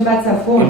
in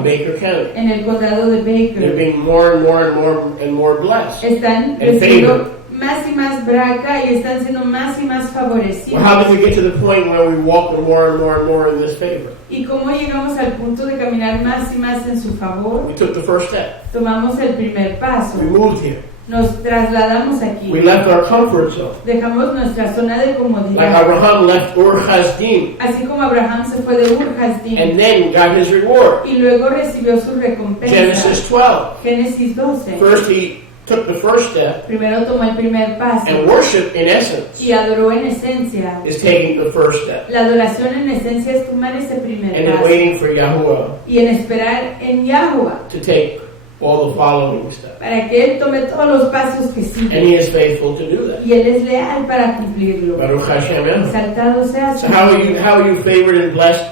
Baker County. en el condado de They're Baker. being more and more and more and more blessed. Están And recibiendo más y más braca y están siendo más y más favorecidos. Well, how did we get to the point where we walk more and more and more in this favor? ¿Y cómo llegamos al punto de caminar más y más en su favor? We took the first step. Tomamos el primer paso. We moved here. Nos trasladamos aquí. We left our comfort zone. Dejamos nuestra zona de Like comodidad. Abraham left Ur Kasdim Así como Abraham se fue de Ur Kasdim and then got his reward. y luego recibió su recompensa. Genesis 12. Génesis 12. First he took the first step, Primero tomó el primer paso and worship in essence y adoró en esencia. is taking the first step. La adoración en esencia es tomar ese primer And then paso waiting for Yahuwah y en esperar en Yahuwah to take all the following steps. para que Él tome todos los pasos que And siguen. he is faithful to do that. Y Él es leal para cumplirlo. Baruch Hashem. Amen. Exaltado sea So su how nombre. are you favored and blessed?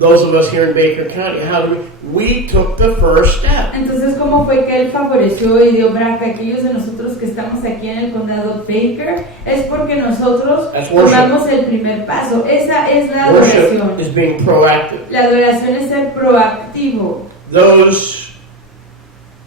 Those of us here in Baker County, we took the first step. Entonces, ¿cómo fue que Él favoreció y dio braca a aquellos de nosotros que estamos aquí en el condado Baker? Es porque nosotros That's worship. tomamos el primer paso. Esa es la Worship adoración. is being proactive. La adoración es ser proactivo.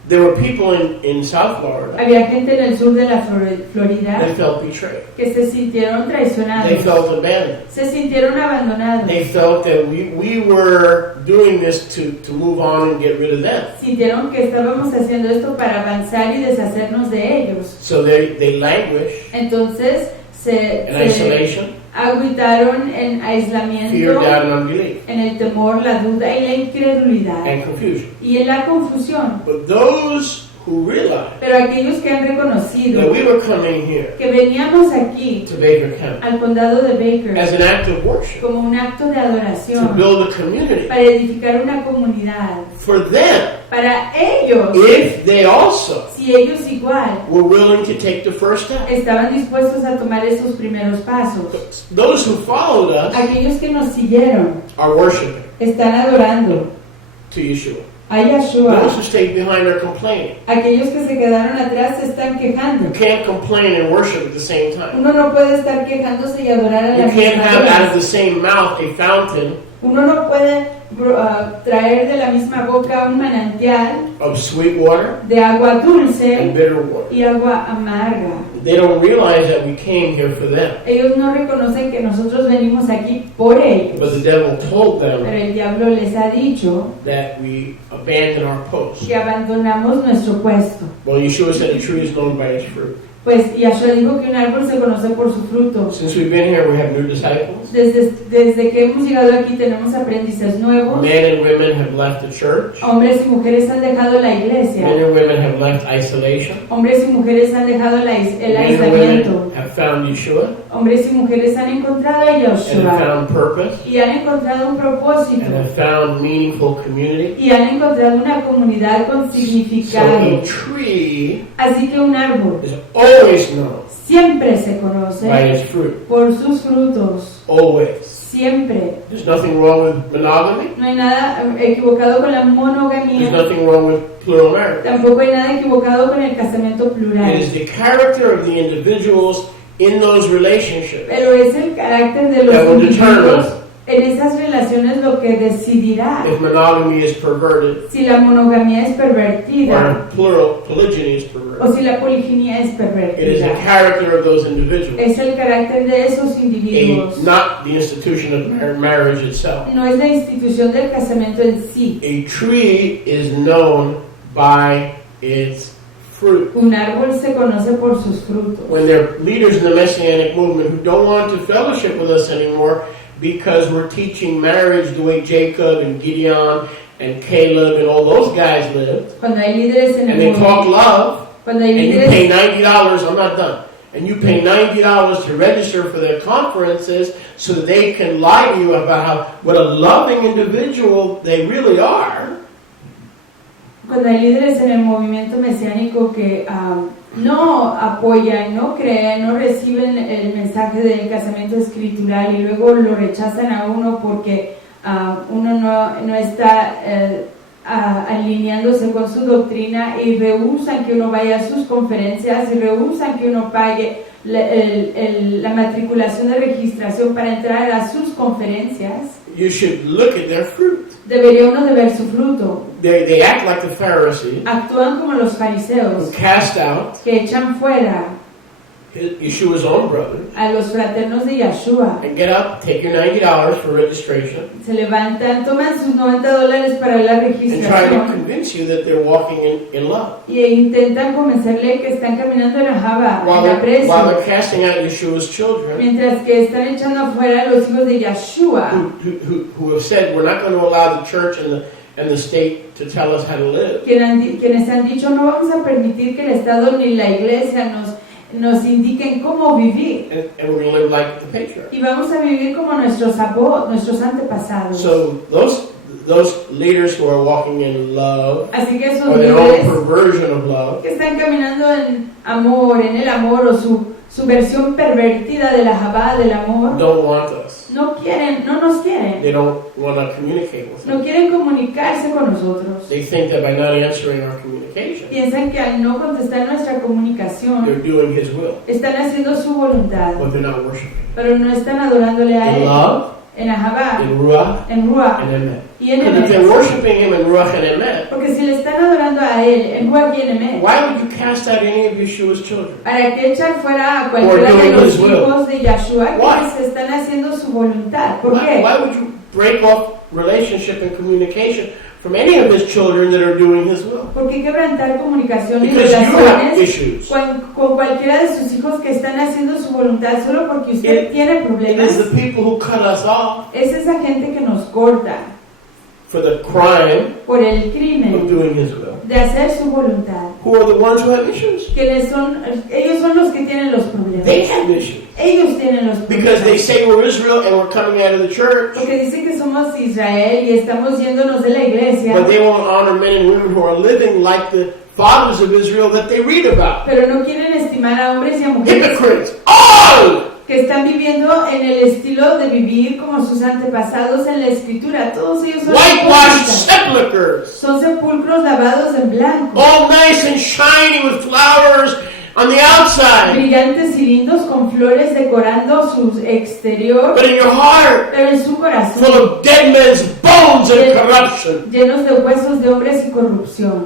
There were people in South Florida Había gente en el sur de la Florida that felt betrayed. que se sintieron traicionados, They felt abandoned. se sintieron abandonados, They felt that we were doing this to move on and get rid of them. sintieron que estábamos haciendo esto para avanzar y deshacernos de ellos. So they languished Entonces se in isolation, agüitaron en fear, aislamiento, doubt, and unbelief, en el temor, la duda y la incredulidad and confusion. y en la confusión. But those who realized Pero aquellos que han reconocido that we were coming here que veníamos aquí to Baker County al condado de Baker as an act of worship, como un acto de to adoración build a community, para edificar una comunidad, for them, para ellos, if they also si ellos igual were willing to take the first step. estaban dispuestos a tomar esos primeros pasos. Those who followed us Aquellos que nos siguieron are worshiping están adorando to Yeshua. a Yeshua. Those who stayed behind are complaining. Aquellos que se quedaron atrás se están You quejando. can't complain and worship at the same time. Uno no puede estar quejándose y adorar a la You can't misma have out of vez. the same mouth a fountain Uno no puede traer de la misma boca un manantial of sweet water de agua and dulce bitter water. y agua amarga. They don't realize that we came here for them. Ellos no reconocen que nosotros venimos aquí por ellos. But the devil told Pero them el diablo les ha dicho that we abandon our post. que abandonamos nuestro puesto. Well, Yeshua said a tree is known by its fruit. Pues Yahshua dijo que un árbol se conoce por su fruto. Since we've been here, we have new disciples. Desde que hemos llegado aquí tenemos aprendices nuevos. Men and women have left the church. Hombres y mujeres han dejado la iglesia. Men and women have left isolation. Hombres y mujeres han dejado el Men and aislamiento. women have found Yeshua Hombres y mujeres han encontrado a and have Yahshua found purpose y han encontrado un propósito and have found meaningful community. y han encontrado una comunidad con So significado. a tree Así que un árbol is always known siempre se by conoce its fruit. por sus frutos. Always. Siempre. There's nothing wrong with monogamy. No hay nada equivocado con la There's monogamia. nothing wrong with plural marriage. Tampoco hay nada equivocado con el casamiento It plural. is the character of the individuals in those relationships Pero es el carácter de los that will individuos determine en esas relaciones lo que decidirá if monogamy is perverted si la monogamia es or pervertida if polygyny is o perverted. si la poliginia es It is the pervertida. character of those individuals, Es el carácter de esos individuos. not the institution of marriage itself. No es la institución del casamiento en sí. A tree is known by its fruit. Un árbol se conoce por sus frutos. When there are leaders in the Messianic movement who don't want to fellowship with us anymore because we're teaching marriage the way Jacob and Gideon and Caleb and all those guys lived, Cuando hay líderes en and el they talk mundo, love, cuando hay and you pay líderes, $90, I'm not done, and you pay $90 to register for their conferences so that they can lie to you about what a loving individual they really are. cuando hay líderes en el movimiento mesiánico que no apoyan, no creen, no reciben el mensaje del casamiento escritural y luego lo rechazan a uno porque uno no está alineándose con su doctrina y rehúsan que uno vaya a sus conferencias y rehúsan que uno pague la matriculación de registración para entrar a sus conferencias. you should look at their fruit. Debería uno de ver su fruto. They act like the Pharisees, Actúan como los who fariseos, cast out que echan fuera Yeshua's own brothers, a los fraternos de Yeshua. and get up, take your $90 for registration, Se levantan, toman sus $90 para la and try to registración convince you that they're walking in love. y intentan convencerle que están caminando en Ahava, While en they're aprecio, casting out Yeshua's children, mientras que están echando afuera a los hijos de Yeshua, who have said, we're not going to allow the church and the state to tell us how to live. quienes han dicho no vamos a permitir que el Estado ni la Iglesia nos indiquen cómo vivir And we're going to live like the patriarchs. y vamos a vivir como nuestros antepasados. So those leaders who are walking in love, Así que esos or their own líderes perversion of love, que están caminando en el amor o su versión pervertida de la Jabá, del amor, don't want us. no nos quieren, They don't want to communicate with us. no quieren comunicarse con nosotros. They think that by not answering our communication, Piensan que al no contestar nuestra they're comunicación, doing His will, están haciendo su voluntad, but they're not worshiping. pero no están adorándole a In Él, love, en Ahabá, in Ruach, en Ruach and Emet. y en Because if they're Emet. worshiping Him in Ruach and Emet, Porque si le están adorando a Él, en Ruach y en Emet, why would you cast out any of Yeshua's children? ¿para qué echar fuera a cualquiera de doing los His will. hijos de Yeshua Why? que se están haciendo su voluntad? ¿Por Why, qué? why would you break off relationship and communication from any of His children that are doing His will? ¿Por qué quebrantar comunicación y Because you have relaciones issues. con cualquiera de sus hijos que están haciendo su voluntad solo porque usted tiene It problemas? is the people who cut us off Es esa gente que nos corta for the crime por el of crimen doing His will, de hacer su voluntad. who are the ones who have issues. Ellos son los que tienen los problemas. They have issues Ellos tienen los because they problemas. say we're Israel and we're coming out of the church, Porque dicen que somos Israel y estamos yéndonos de la iglesia, but they won't honor men and women who are living like the fathers of Israel that they read about. pero no quieren estimar a hombres y a mujeres Hypocrites, all! que están viviendo en el estilo de vivir como sus antepasados en la escritura. Todos ellos son Whitewashed hipócritas. sepulchres, Son sepulcros lavados en blanco, all nice and shiny with flowers on the outside, brillantes y lindos con flores decorando su exterior, but in your heart, pero en su full corazón of dead men's bones and corruption. llenos de huesos de hombres y corrupción.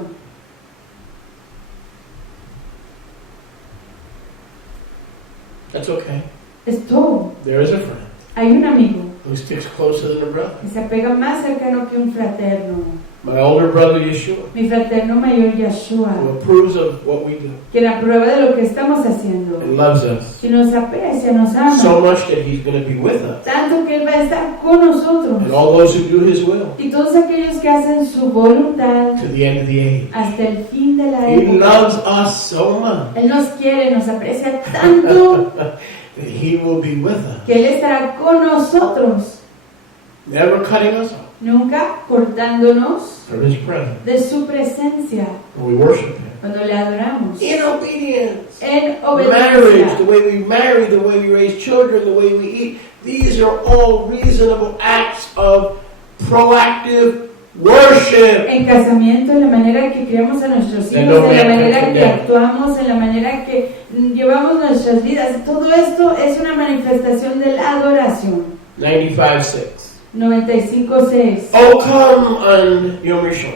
That's okay. Es todo. There is a friend Hay un amigo who sticks closer than a brother. que se apega más cercano que un fraterno. My older brother Yeshua, Mi fraterno mayor who Yeshua, approves of what we do quien aprueba de lo que estamos haciendo, and loves us que nos aprecia, nos so ama, much that He's going to be with us. tanto que Él va a estar con nosotros. And all those who do His will Y todos aquellos que hacen su voluntad to the end of the age. hasta el fin de la He época. loves us so much Él nos quiere, nos aprecia tanto that He will be with us, que Él estará con nosotros, never cutting us off nunca cortándonos from His presence de su presencia when we worship Him. cuando le adoramos. In obedience. En Marriage, the obediencia. way we marry, the way we raise children, the way we eat, these are all reasonable acts of proactive worship. En casamiento, en la manera que criamos a nuestros And hijos, no en la man manera can que condemn. actuamos, en la manera que llevamos nuestras vidas. Todo esto es una manifestación de la adoración. 95:6. 95:6. Oh, come on Yom Rishon.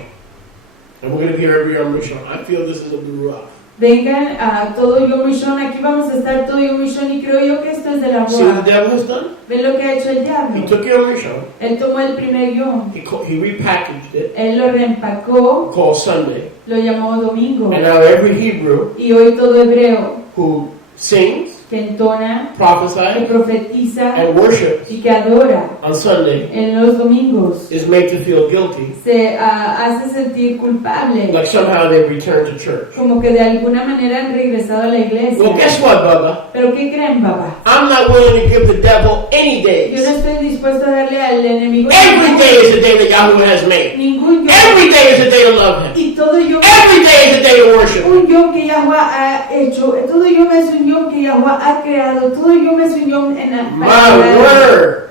And we're going to be here every Yom Rishon. I feel this is a Ruach. Vengan a todo Yom Rishon, aquí vamos a estar todo Yom Rishon y creo yo que esto es de la See what Ruach. the devil has done? ¿Ven lo que ha hecho el He diablo? took Yom Rishon, Él tomó el primer Yom, he repackaged it, él lo reempacó, called Sunday, lo llamó domingo. and now every Hebrew Y hoy todo hebreo who sings, que entona, que prophesies, profetiza and worships y que adora on Sunday en los domingos is made to feel guilty, se hace sentir culpable, like somehow they've returned to church. como que de alguna manera han regresado a la iglesia. Well, guess what, Bubba? Pero ¿qué creen, papá? I'm not willing to give the devil any Yo days. no estoy dispuesto a darle al enemigo Every day is a day that Yahweh has made. ningún yo, Every day is a day to love Him. y todo yo, Every day is a day to worship Him. un yo que Yahweh ha hecho, todo yo me es un yo que Yahweh ha creado, todo yo me es un yo en la My word.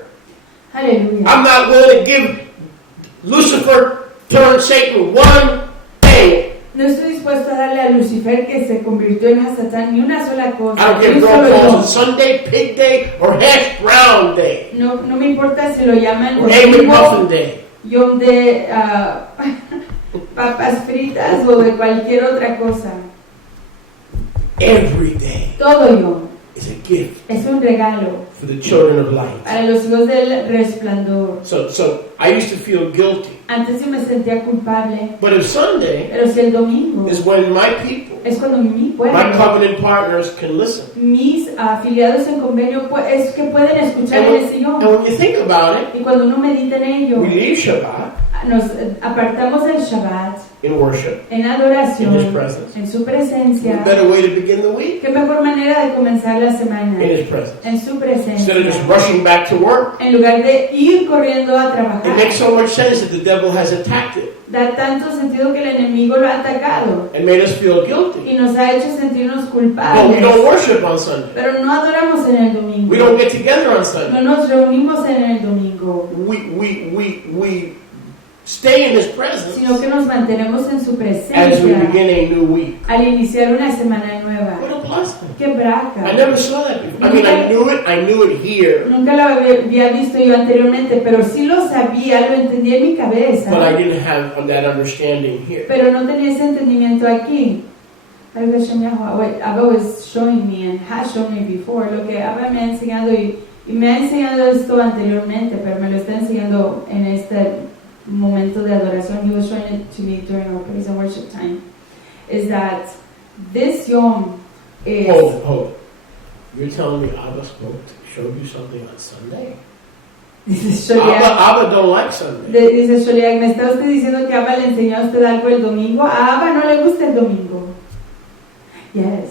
Aleluya. I'm not willing to give Lucifer turned Satan one day. No estoy dispuesto a darle a Lucifer que se convirtió en Hasatán, ni una sola I cosa. don't Ni care un if solo God calls yom. it Sunday, Pig Day, or Hash Brown Day, No me importa si lo llaman or Egg domingo, McMuffin Day. yom de papas fritas o de cualquier otra cosa. Every day Todo yom is a gift es un regalo for the children of light. para los hijos del resplandor. So I used to feel guilty. Antes yo me sentía culpable, But if Sunday pero si el domingo is when my people, es cuando mi pueblo, my covenant partners can listen. mis afiliados en convenio, es que pueden escuchar And en ese yom. when you think about it, Y cuando uno medita en ello, we leave Shabbat nos apartamos del Shabbat in worship, en adoración, In His presence. en su presencia. a better way to begin the week, Qué mejor manera de comenzar la semana, in His presence. en su presencia, Instead of just rushing back to work. en lugar de ir corriendo a It trabajar. makes so much sense that the devil has attacked it Da tanto sentido que el enemigo lo ha atacado and made us feel guilty. y nos ha hecho sentirnos But we culpables. don't worship on Sunday. Pero no adoramos en el domingo. We don't get together on Sunday. No nos reunimos en el domingo, We stay in His presence sino que nos mantenemos en su as we presencia begin a new week. al iniciar una semana nueva. What a blessing. ¡Qué braca! I never saw that before. I mean, I knew it here, Nunca lo había visto yo anteriormente, pero sí lo sabía, lo entendí en mi cabeza, but I didn't have that understanding here. pero no tenía ese entendimiento aquí. Algo Hashem Yahweh, what Abba was showing me and has shown me before, lo que Abba me ha enseñado y me ha enseñado esto anteriormente, pero me lo está enseñando en este momento de adoración. He was showing it to me during our praise and worship time. Is that this Yom is... Hold it. You're telling me Abba showed you something on Sunday? Dice Sholiak, Abba don't like Sunday. dice Sholiak, ¿me está usted diciendo que Abba le enseñó a usted algo el domingo? A Abba no le gusta el domingo. Yes.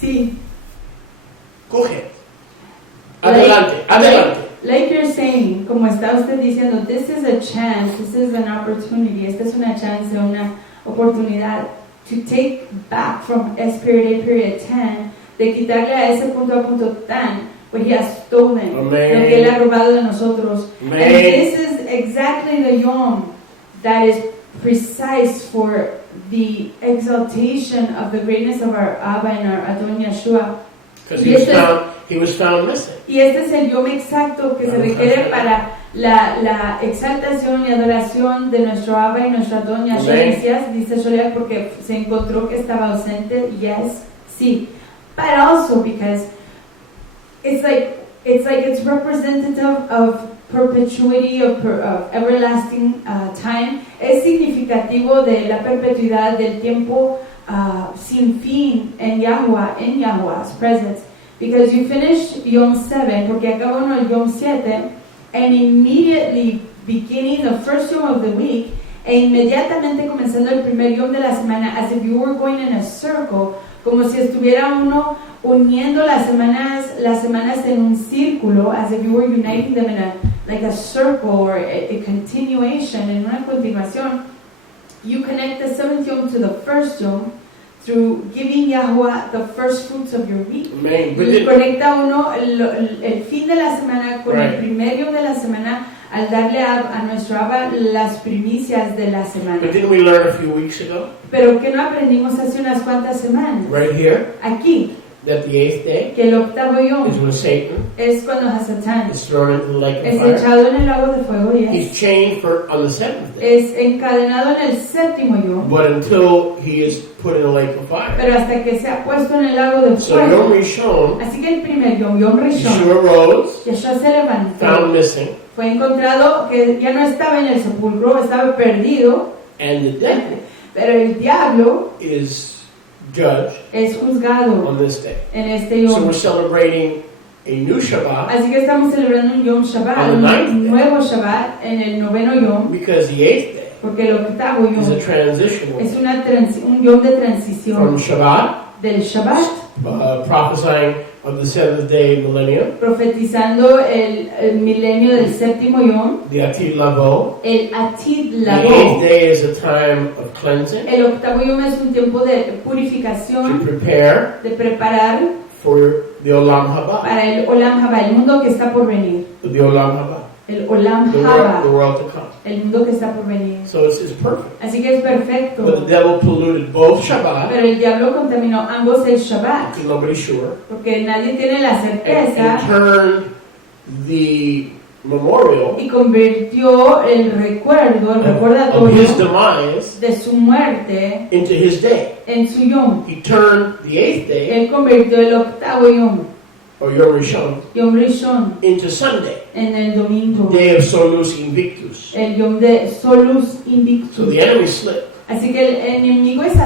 Sí. Coge. Adelante. Like you're saying, como está usted diciendo, this is a chance, this is an opportunity, esta es una chance, una oportunidad to take back from S period, A period 10, de quitarle a ese punto a punto tan, what he has stolen, Amen. lo que él ha robado de nosotros. Amen. And this is exactly the Yom that is precise for the exaltation of the greatness of our Abba and our Adon Yeshua. Because he was found missing. Y este es el Yom exacto que se requiere para la exaltación y adoración de nuestro Abba y nuestra Adon Yeshua Mesías, dice Sholiak, porque se encontró que estaba ausente. Yes, sí. But also because it's representative of perpetuity, of everlasting time. Es significativo de la perpetuidad del tiempo sin fin en Yahweh's presence. Because you finish Yom 7, porque acaba uno el Yom 7, and immediately beginning the first Yom of the week, e inmediatamente comenzando el primer Yom de la semana, as if you were going in a circle, como si estuviera uno uniendo las semanas en un círculo, as if you were uniting them in a circle or a continuation, en una continuación. You connect the seventh Yom to the first Yom through giving Yahweh the first fruits of your week. Amen. Y conecta uno el fin de la semana con el primer Yom de la semana al darle a nuestro Abba las primicias de la semana. But didn't we learn a few weeks ago? Pero que no aprendimos hace unas cuantas semanas. Right here, Aquí, that the eighth day que el octavo Yom is when Satan es cuando Hasatán is thrown into the lake of es fire. echado en el lago de fuego y He's chained on the seventh day. es encadenado en el séptimo Yom, But until he is put in the lake of fire. pero hasta que se ha puesto en el lago de So Yom fuego. Rishon, Así que el primer Yom Rishon, Yeshua rose, Yeshua se levantó, found missing, fue encontrado que ya no estaba en el sepulcro, estaba perdido, and the devil pero el diablo is judged es juzgado on this day. en este So Yom. we're celebrating a new Shabbat Así que estamos celebrando un Yom Shabbat, On the ninth un day. nuevo Shabbat en el noveno Yom, because the eighth day porque el octavo is a Yom transitional es day un Yom de from transición Shabbat, del Shabbat, prophesying of the seventh day millennium, profetizando el milenio del séptimo Yom, the Atid Lavo. el Atid The eighth Lavo. day is a time of cleansing El octavo Yom es un tiempo de to purificación, prepare de preparar for the Olam Haba. para el Olam Haba, el mundo que está por venir. The Olam Haba. el Olam the Haba, world to come. el mundo que está por venir. So it's perfect. Así que es perfecto. But the devil polluted both Shabbat, Pero el diablo contaminó ambos el Shabbat, because nobody's sure, porque nadie tiene la certeza, and turned the memorial y convirtió el recuerdo, el of recordatorio his demise de su muerte into his day. en su Yom. He turned the 8th day, Él convirtió el octavo Yom, or Yom Rishon, Yom Rishon, into Sunday, en el domingo, day of Solus Invictus. el Yom de Solus So Invictus. the enemy slipped. Así que el enemigo es But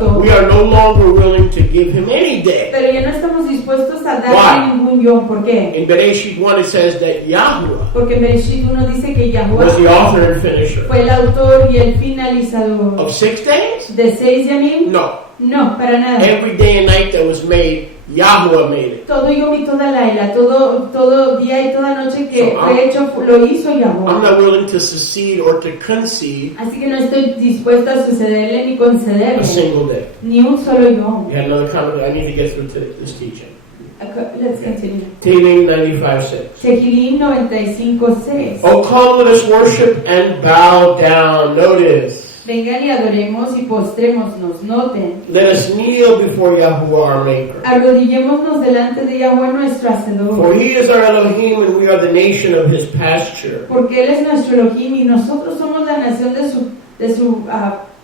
astuto, we are no longer willing to give him any day. pero ya no estamos dispuestos a Why? darle ningún Yom. ¿Por qué? In Bereshit 1 it says that Yahuwah Porque en Bereshit 1 dice que was the Yahuwah author and finisher fue el autor y el finalizador of 6 days? de 6 Yamim. No. No, para nada. Every day and night that was made, Yahuwah made it. Todo Yom y toda Laila, todo día y toda noche que So, fue hecho, lo hizo I'm Yahuwah. not willing to secede or to concede Así que no estoy dispuesta a sucederle ni a concederle single day. ni un solo Yom. You had another comment? I need to get through to this teaching. Let's continue. Tehillim 95:6. Tehillim 95:6. Oh, come, let us worship and bow down. Notice. Vengan y adoremos y postrémonos, noten. Let us kneel before Yahuwah our Maker. Arrodillémonos delante de Yahweh nuestro For Hacedor. he is our Elohim and we are the nation of his pasture. Porque Él es nuestro Elohim y nosotros somos la nación de su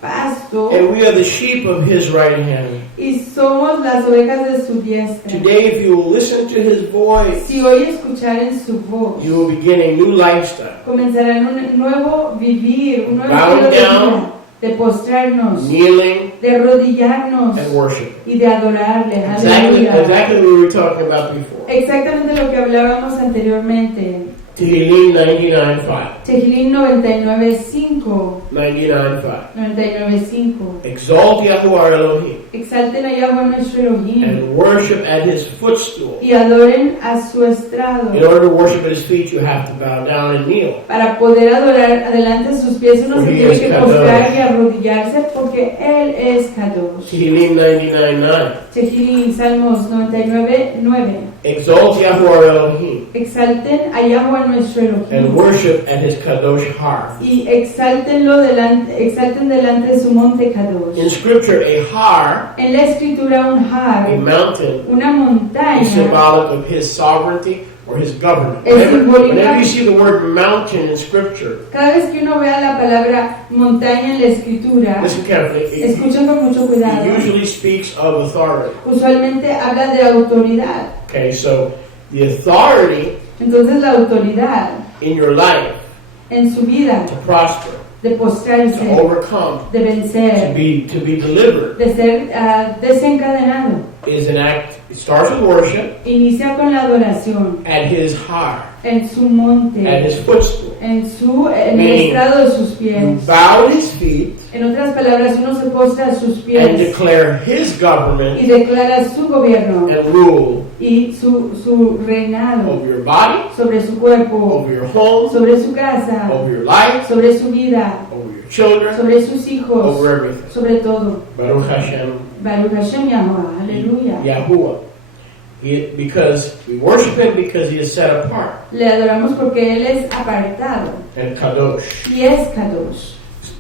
pasto. And we are the sheep of his right hand. Y somos las ovejas de su diestra. Today, if you will listen to his voice, Si hoy escucharen su voz, you will begin a new lifestyle. comenzarán un nuevo vivir, un nuevo Bowing estilo de down, vida, de postrarnos, Kneeling de arrodillarnos and worship. y de adorarle. Exactly, Aleluya. exactly what we were talking about before. Exactamente lo que hablábamos anteriormente. Tehillim 99:5. Tehillim 99:5. 99:5. 99:5. Exalt Yahuwah our Elohim Exalten a Yahweh nuestro Elohim and worship at his footstool. y adoren a su estrado. In order to worship at his feet, you have to bow down and kneel. Para poder adorar adelante de sus pies uno se Porque tiene es que Kadosh. postrar y arrodillarse porque Él es Kadosh. Tehillim 99:9. Tehillim, Salmos 99:9. Exalt Yahuwah our Elohim Exalten a Yahweh nuestro and Elohim worship at his kadosh har. y exalten delante de su monte In Kadosh. Scripture, a har, En la escritura un har, a mountain, una is montaña, symbolic of his sovereignty or his government. Es simbólica. Whenever you see the word mountain in Scripture, cada vez que uno vea la palabra montaña en la escritura, listen carefully. It escuchen con mucho cuidado. usually speaks of authority. Usualmente habla de autoridad. Okay, so the authority Entonces la autoridad in your life en su vida to prosper, de to postrarse, overcome, de vencer, to be delivered, de ser desencadenado, is an act. It starts with worship inicia con la adoración at his har, en su monte, at his footstool. en el Meaning, estrado de sus You pies. bow at his feet En otras palabras, uno se postra a sus and pies declare his government y declara su gobierno and rule y su reinado over your body, sobre su cuerpo, over your home, sobre su casa, over your life, sobre su vida, over your children, sobre sus hijos, over everything. sobre todo. Baruch Hashem, Baruch Hashem Yahuwah, aleluya. Yahuwah. Because we worship him because he is set apart Le adoramos porque Él es apartado and kadosh. y es Kadosh.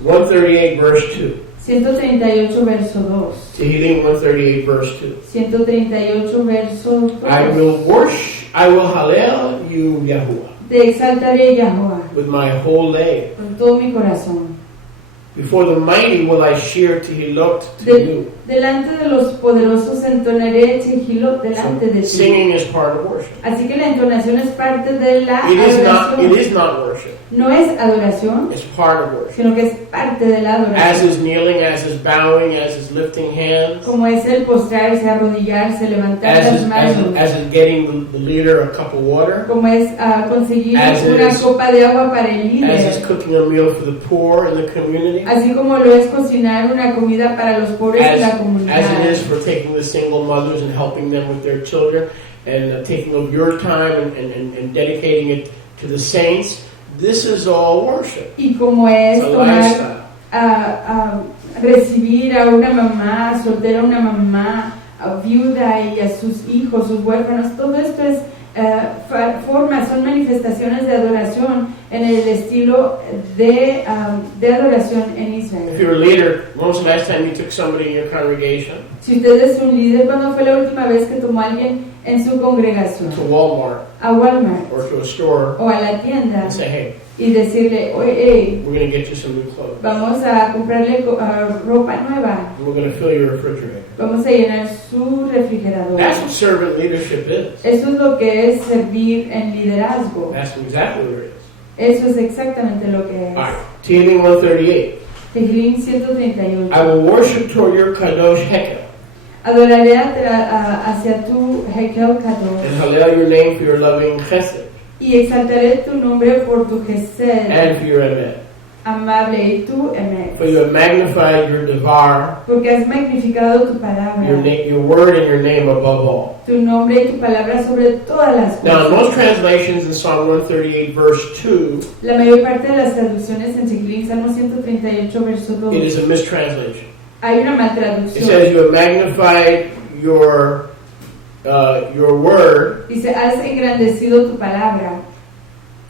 138 verse 2. 138 verso 2. Tehillim 138 verse 2. 138 verso 2. I will hallel you, Yahuwah, Te exaltaré, Yahuwah, with my whole day. con todo mi corazón. Before the mighty will I shear Tehillot to you. Delante de los poderosos entonaré Tehilot delante de ti. Singing is part of worship. Así que la entonación es parte de la It adoración. is not worship. No es adoración, It's part of worship. sino que es parte de la As adoración. is kneeling, as is bowing, as is lifting hands, Como es el postrarse, arrodillarse, levantar las manos. as is getting the leader a cup of water, Como es conseguir As una is- copa de agua para el as líder. is cooking a meal for the poor in the community, Así como lo es cocinar una comida para los pobres de la as comunidad. it is for taking the single mothers and helping them with their children, and taking of your time and dedicating it to the saints. This is all worship. Y como es It's a tomar, lifestyle. recibir a una mamá soltera, una mamá viuda y a sus hijos, sus huérfanos, todo esto es formas, son manifestaciones de adoración en el estilo de adoración en If Israel. you're a leader, when was the last time you took somebody in your congregation Si usted es un líder, ¿cuándo fue la última vez que tomó a alguien en su congregación? to Walmart A Walmart or to a store o a la tienda and say, hey, y decirle, oye, hey, we're going to get you some new clothes. vamos a comprarle ropa nueva, And we're going to fill your refrigerator. vamos a llenar su refrigerador. That's what servant leadership is. Eso es lo que es servir en liderazgo. That's exactly what it is. Eso es exactamente lo que es. All right. Tehillim 138. Tehillim 138. I will worship toward your kadosh hekel Adoraré hacia tu Hekel Kadosh and hallel your name for your loving chesed y exaltaré tu nombre por tu Gesed and for your emet. amable y tu Emet. For you have magnified your devar, Porque has magnificado tu palabra, your word and your name above all. tu nombre y tu palabra sobre todas las Now, in cosas. most translations in Psalm 138, verse 2, La mayor parte de las traducciones en Tehillim, Salmo 138, verso 2, it is a mistranslation. hay una mal It traducción. says you have magnified your word, Dice, has engrandecido tu palabra,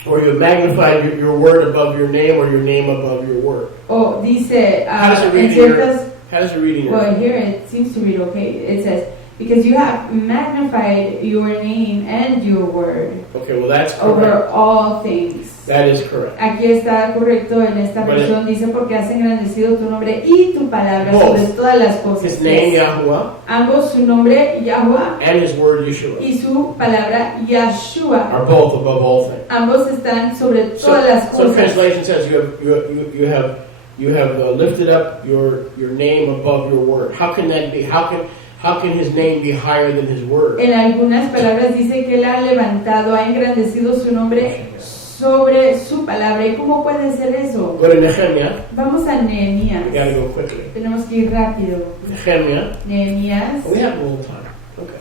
or you have magnified your word above your name, or your name above your word. o dice, How does it en read in your? ciertas, How does it read in your? well, here it seems to read okay. It says, because you have magnified your name and your word Okay, well that's correct. over all things. That is correct. Aquí está correcto en esta But versión, dice porque has engrandecido tu nombre y tu palabra Both. sobre todas las cosas. His name Yahuwah Ambos, su nombre Yahweh and his word Yeshua y su palabra Yahshua. are both above all things. Ambos están sobre todas las So cosas. translation says you have lifted up your name above your word. How can that be? How can his name be higher than his word? En algunas palabras dice que él ha levantado, ha engrandecido su nombre sobre su palabra. ¿Y cómo puede ser eso? Go to Nehemiah. Vamos a Nehemías. We gotta go quickly. Tenemos que ir rápido. Nehemiah. Nehemías. We have a little time. Okay.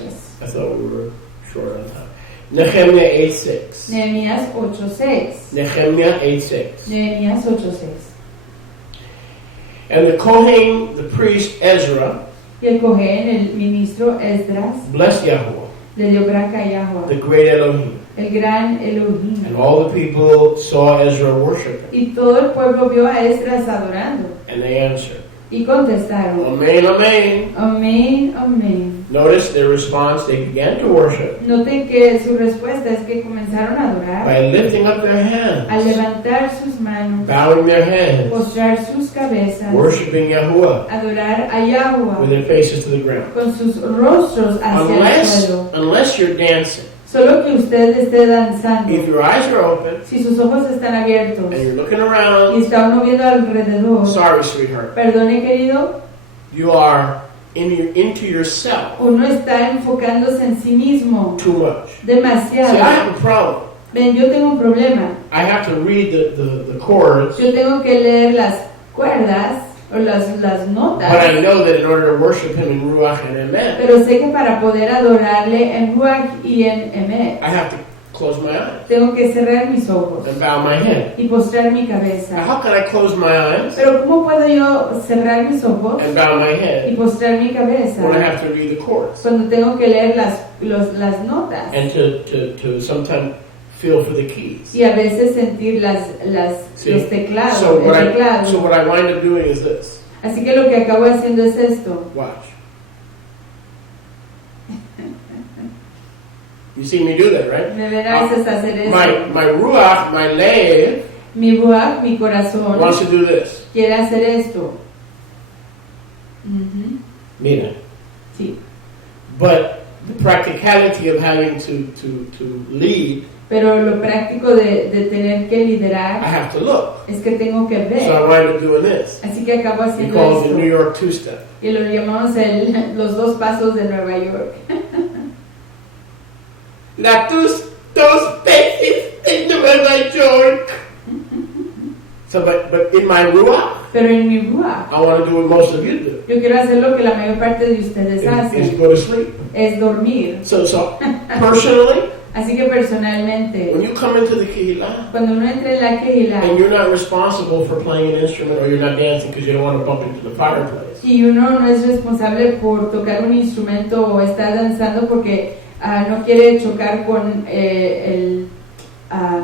Yes. I thought we were short on time. Nehemiah 8:6. Nehemías 8:6. Nehemiah 8:6. Nehemías 8:6. And the Kohen, the priest Ezra, Y el Cohen, el ministro Esdras, blessed Yahuwah, le dio gracia a Yahweh, the great Elohim. el gran Elohim. And all the people saw Ezra worshiping, Y todo el pueblo vio a Esdras adorando. and they answered, Y contestaron, Amen, Amen. amén, amén. Notice their response, they began to worship Noten que su respuesta es que comenzaron a adorar by lifting up their al hands, levantar sus manos, bowing their heads, postrar sus cabezas, worshiping Yahuwah adorar a with Yahweh their faces to the ground. con sus rostros hacia el suelo. Unless you're dancing, Solo que usted esté danzando. if your eyes are open Si sus ojos están abiertos and you're looking y around, está uno viendo alrededor, sorry, sweetheart, perdone querido, you are into yourself uno está enfocándose en sí mismo too much. See, I demasiado. have a problem. Ven, yo tengo un problema. I have to read the chords, Yo tengo que leer las cuerdas o las but I notas, know that in order to worship Him in Ruach and Emet, pero sé que para poder adorarle en Ruach y en Emet, I have to close my eyes tengo que cerrar mis ojos and bow my head. y postrar mi Now, cabeza. how can I close my eyes Pero ¿cómo puedo yo cerrar mis ojos and bow my y head postrar mi cabeza when I have to read the chords cuando tengo que leer las notas and to sometimes feel for the keys? y a veces sentir See? los teclados, So el teclado? what I wind up doing is this. Así que lo que acabo haciendo es esto. Watch. You see me do that, right? Me ven a veces hacer eso. My ruach, my lev, Mi ruach, mi corazón, wants to do this. quiere hacer esto. Ujú, Mira. sí. But the practicality of having to lead, Pero lo práctico de tener que I liderar have to look. es que tengo que So I ver. wind up doing this. Así que acabo We haciendo call it the New esto. York two-step. Y lo llamamos los 2 pasos de Nueva York. La dos veces en Nueva York. So, but in my ruach, Pero en mi ruach, I want to do what most of you do. yo quiero hacer lo que la mayor parte de ustedes Is hacen, go to sleep. es dormir. So personally, Así que personalmente, when you come into the Kehillah, cuando uno entra en la Kehillah and you're not responsible for playing an instrument or you're not dancing because you don't want to bump into the fireplace. y uno no es responsable por tocar un instrumento o estar danzando porque no quiere chocar con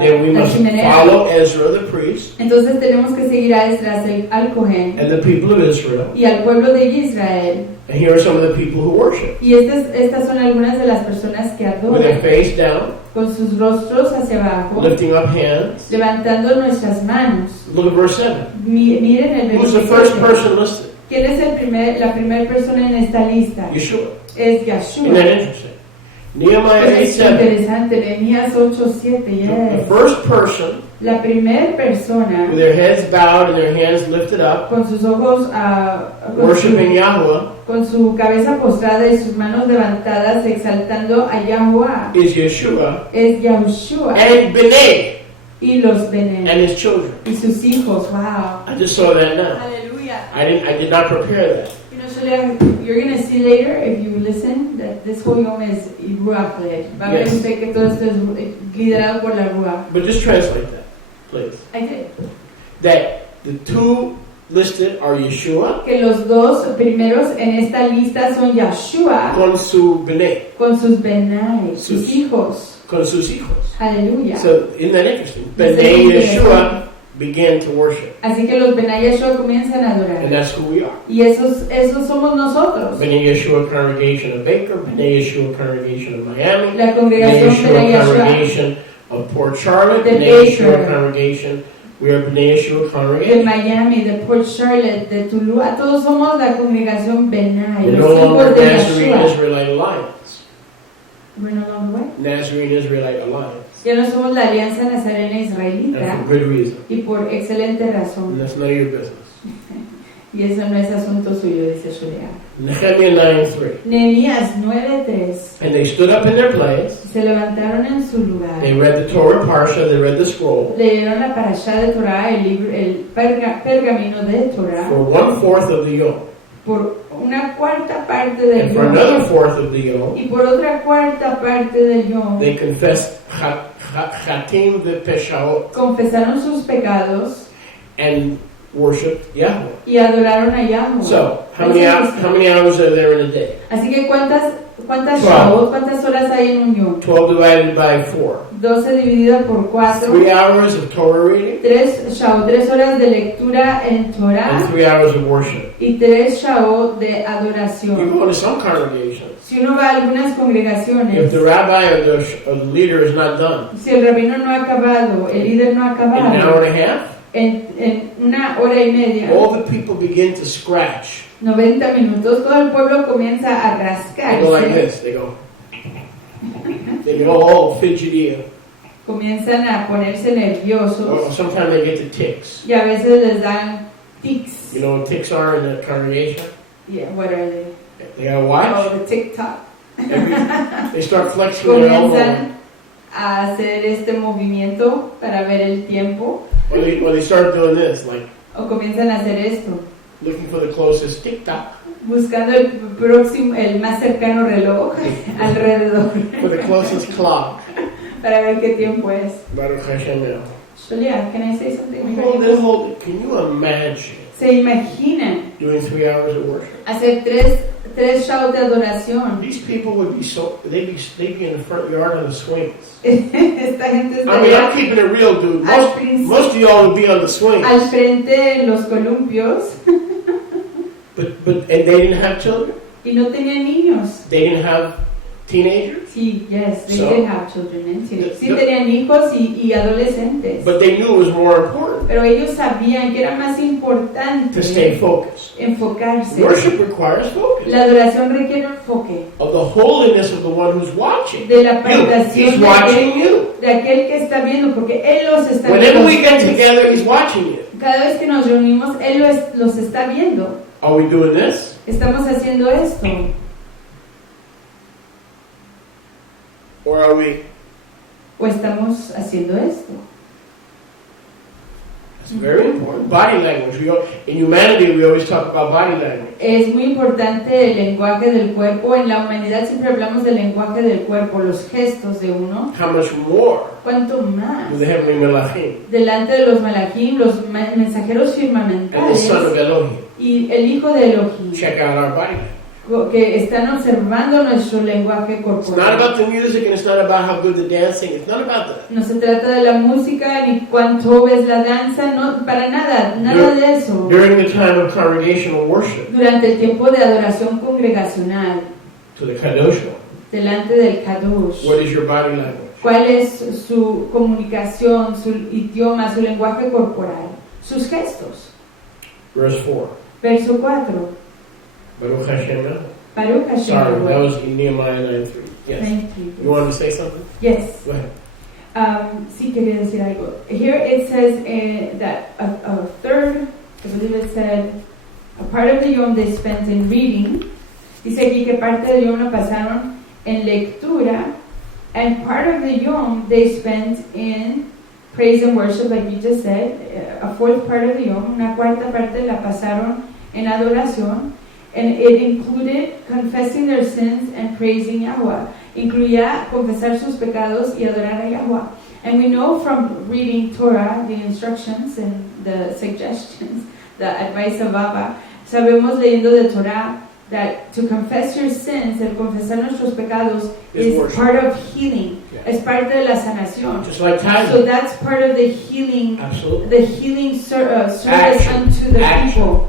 Then we la must chimenea. follow Ezra the priest Entonces tenemos que seguir a Esdras al Cohen and the people of Israel. y al pueblo de Israel. And here are some of the people who worship. Y estas son algunas de las personas que With their adoran, face down, con sus rostros hacia abajo, lifting up hands. levantando nuestras manos. Look at verse 7. Miren el Who's the versículo first 7. person listed? ¿Quién es la primera persona en esta lista? Yeshua. Es Isn't Yahshua. that interesting? Nehemiah Es 8:7. interesante, Nehemías 8:7, The yes. first person La primera persona with their heads bowed and their hands lifted up, con sus ojos, worshiping Yahweh, con su cabeza postrada y sus manos levantadas, exaltando a Yahweh, is Yeshua es Yahushua and Benay y los Bené and his children. y sus hijos. Wow. I just saw that now. Hallelujah. I did not prepare that. You know, Shulia, you're going to see later, if you listen, that this whole yom is Ruach led. Va a ver Yes. usted que todo esto es liderado por la Ruach. But just translate that, please. I did. That the two listed are Yeshua Que los dos primeros en esta lista son Yahshua con su Benay, con sus Benai, sus Sus- hijos. con sus hijos. Aleluya. So isn't that interesting? Yes, Benay it is. Yeshua began to worship, Así que los Benai Yahshua comienzan a and adorar. that's who we are. Y esos somos nosotros. Benay Yeshua Congregation of Baker, Benay Yeshua Congregation of Miami, La Benay congregación Yeshua Benai Yahshua Congregation of Port Charlotte, De Benay Yeshua Baker. Congregation. We are Benay Yeshua de Congregation. Miami, de Port Charlotte, de Tuluá, todos somos la congregación Benai, We're los no longer hijos de Nazarene Yahshua. Israelite Alliance. We're no longer what? Nazarene Israelite Alliance. Ya no somos la Alianza Nazarena And Israelita for good reason. y por excelente And razón. that's none of your business. Y eso no es asunto suyo, dice Shulia. Nehemiah 9:3. Nehemías 9:3. And they stood up in their place. Se levantaron en su lugar. They read the Torah Parsha, they read the scroll. Leyeron la parashá de Torah, el pergamino de Torah, For 1/4 of the yom. por una cuarta parte del And for another yom. 1/4 of the yom, Y por otra cuarta parte del yom, they confessed Chatim v'Peshaot confesaron sus pecados and worshipped Yahweh. y adoraron a Yahweh. So, how many hours are there in a day? Así que ¿cuántas Twelve. Shaot, cuántas horas hay en un yom? 12 divided by 4. 12 dividido por 4. 3 hours of Torah reading 3 Shaot, 3 horas de lectura en Torah and 3 hours of worship. y 3 Shaot de You adoración. go to some congregations. Si uno va a algunas If congregaciones, the rabbi or the leader is not done, si el rabino no ha acabado, el líder no ha in an hour acabado, and a half, en una hora y media, all the people begin to scratch. 90 minutos, todo el pueblo comienza a They go like rascarse, this. They get all fidgety. comienzan a ponerse Or nerviosos sometimes they get the ticks. y a veces les dan tics. You know what ticks are in the congregation? Yeah, what are they? They got a watch. Oh, the TikTok. They start flexing their elbow. Comienzan a hacer este movimiento para ver el tiempo Or they start doing this, like o comienzan a hacer esto, looking for the closest tick-tock, buscando el próximo, el más cercano reloj alrededor for the closest clock. para ver qué tiempo es. Baruch Hashem. Julia, can I say something? Hold it. Can you imagine ¿Se imaginan doing 3 hours of worship? hacer tres shows de adoración? These people would be they'd be in the front yard on the swings. Esta gente I mean, I'm estaría keeping it real, dude. al, principio, Most of y'all would be on the swings, al frente en los columpios but they didn't have children. y no tenían niños. They didn't have teenagers, Sí, yes, they So, did have children. ¿eh? Sí, sí the- tenían hijos y adolescentes. but they knew it was more important Pero ellos sabían que era más importante to stay focused. enfocarse. Worship requires focus La adoración requiere enfoque of the holiness of the one who's watching. de la You, apartación he's de watching aquel, you. de aquel que está viendo, porque Él los está Whenever viendo. we get together, he's watching you. Cada vez que nos reunimos, Él los está viendo. Are we doing this? Estamos haciendo esto. Or are we? O estamos haciendo esto. It's very important. Body language. In humanity, we always talk about body language. Es muy importante el lenguaje del cuerpo. En la humanidad siempre hablamos del lenguaje del cuerpo, los gestos de uno. How much more ¿Cuánto más? do the heavenly Melachim Delante de los malachim, los mensajeros and the firmamentales son of Elohim y el hijo de Elohim. check out our body language? que están observando nuestro lenguaje It's not corporal. about the music and it's not about how good the dancing. It's not about that. No se trata de la música ni cuánto ves la danza, no, para nada, nada de eso. During the time of congregational worship, Durante el tiempo de adoración congregacional, to the Kadosh, delante del Kadosh, what is your body language? ¿cuál es su comunicación, su idioma, su lenguaje corporal? Sus gestos. Verse 4. Verso 4. Baruch Hashem. Baruch Hashem Sorry, that Yahweh. was in Nehemiah 9:3. Yes. Thank you. You wanted to say something? Yes. Go ahead. Sí quería decir algo. Here it says that a third, I believe it said, a part of the Yom they spent in reading. Dice aquí que parte del Yom lo pasaron en lectura, and part of the Yom they spent in praise and worship, like you just said. A fourth part of the Yom, una cuarta parte la pasaron en adoración, and it included confessing their sins and praising Yahweh. Incluía confesar sus pecados y adorar a Yahweh. And we know from reading Torah, the instructions and the suggestions, the advice of Abba, sabemos leyendo de Torah that to confess your sins, el confesar nuestros pecados, is part of healing. Yeah. Es parte de la sanación. Just like tithing. So that's part of the healing, Absolutely. the healing service Action. unto the Action. people.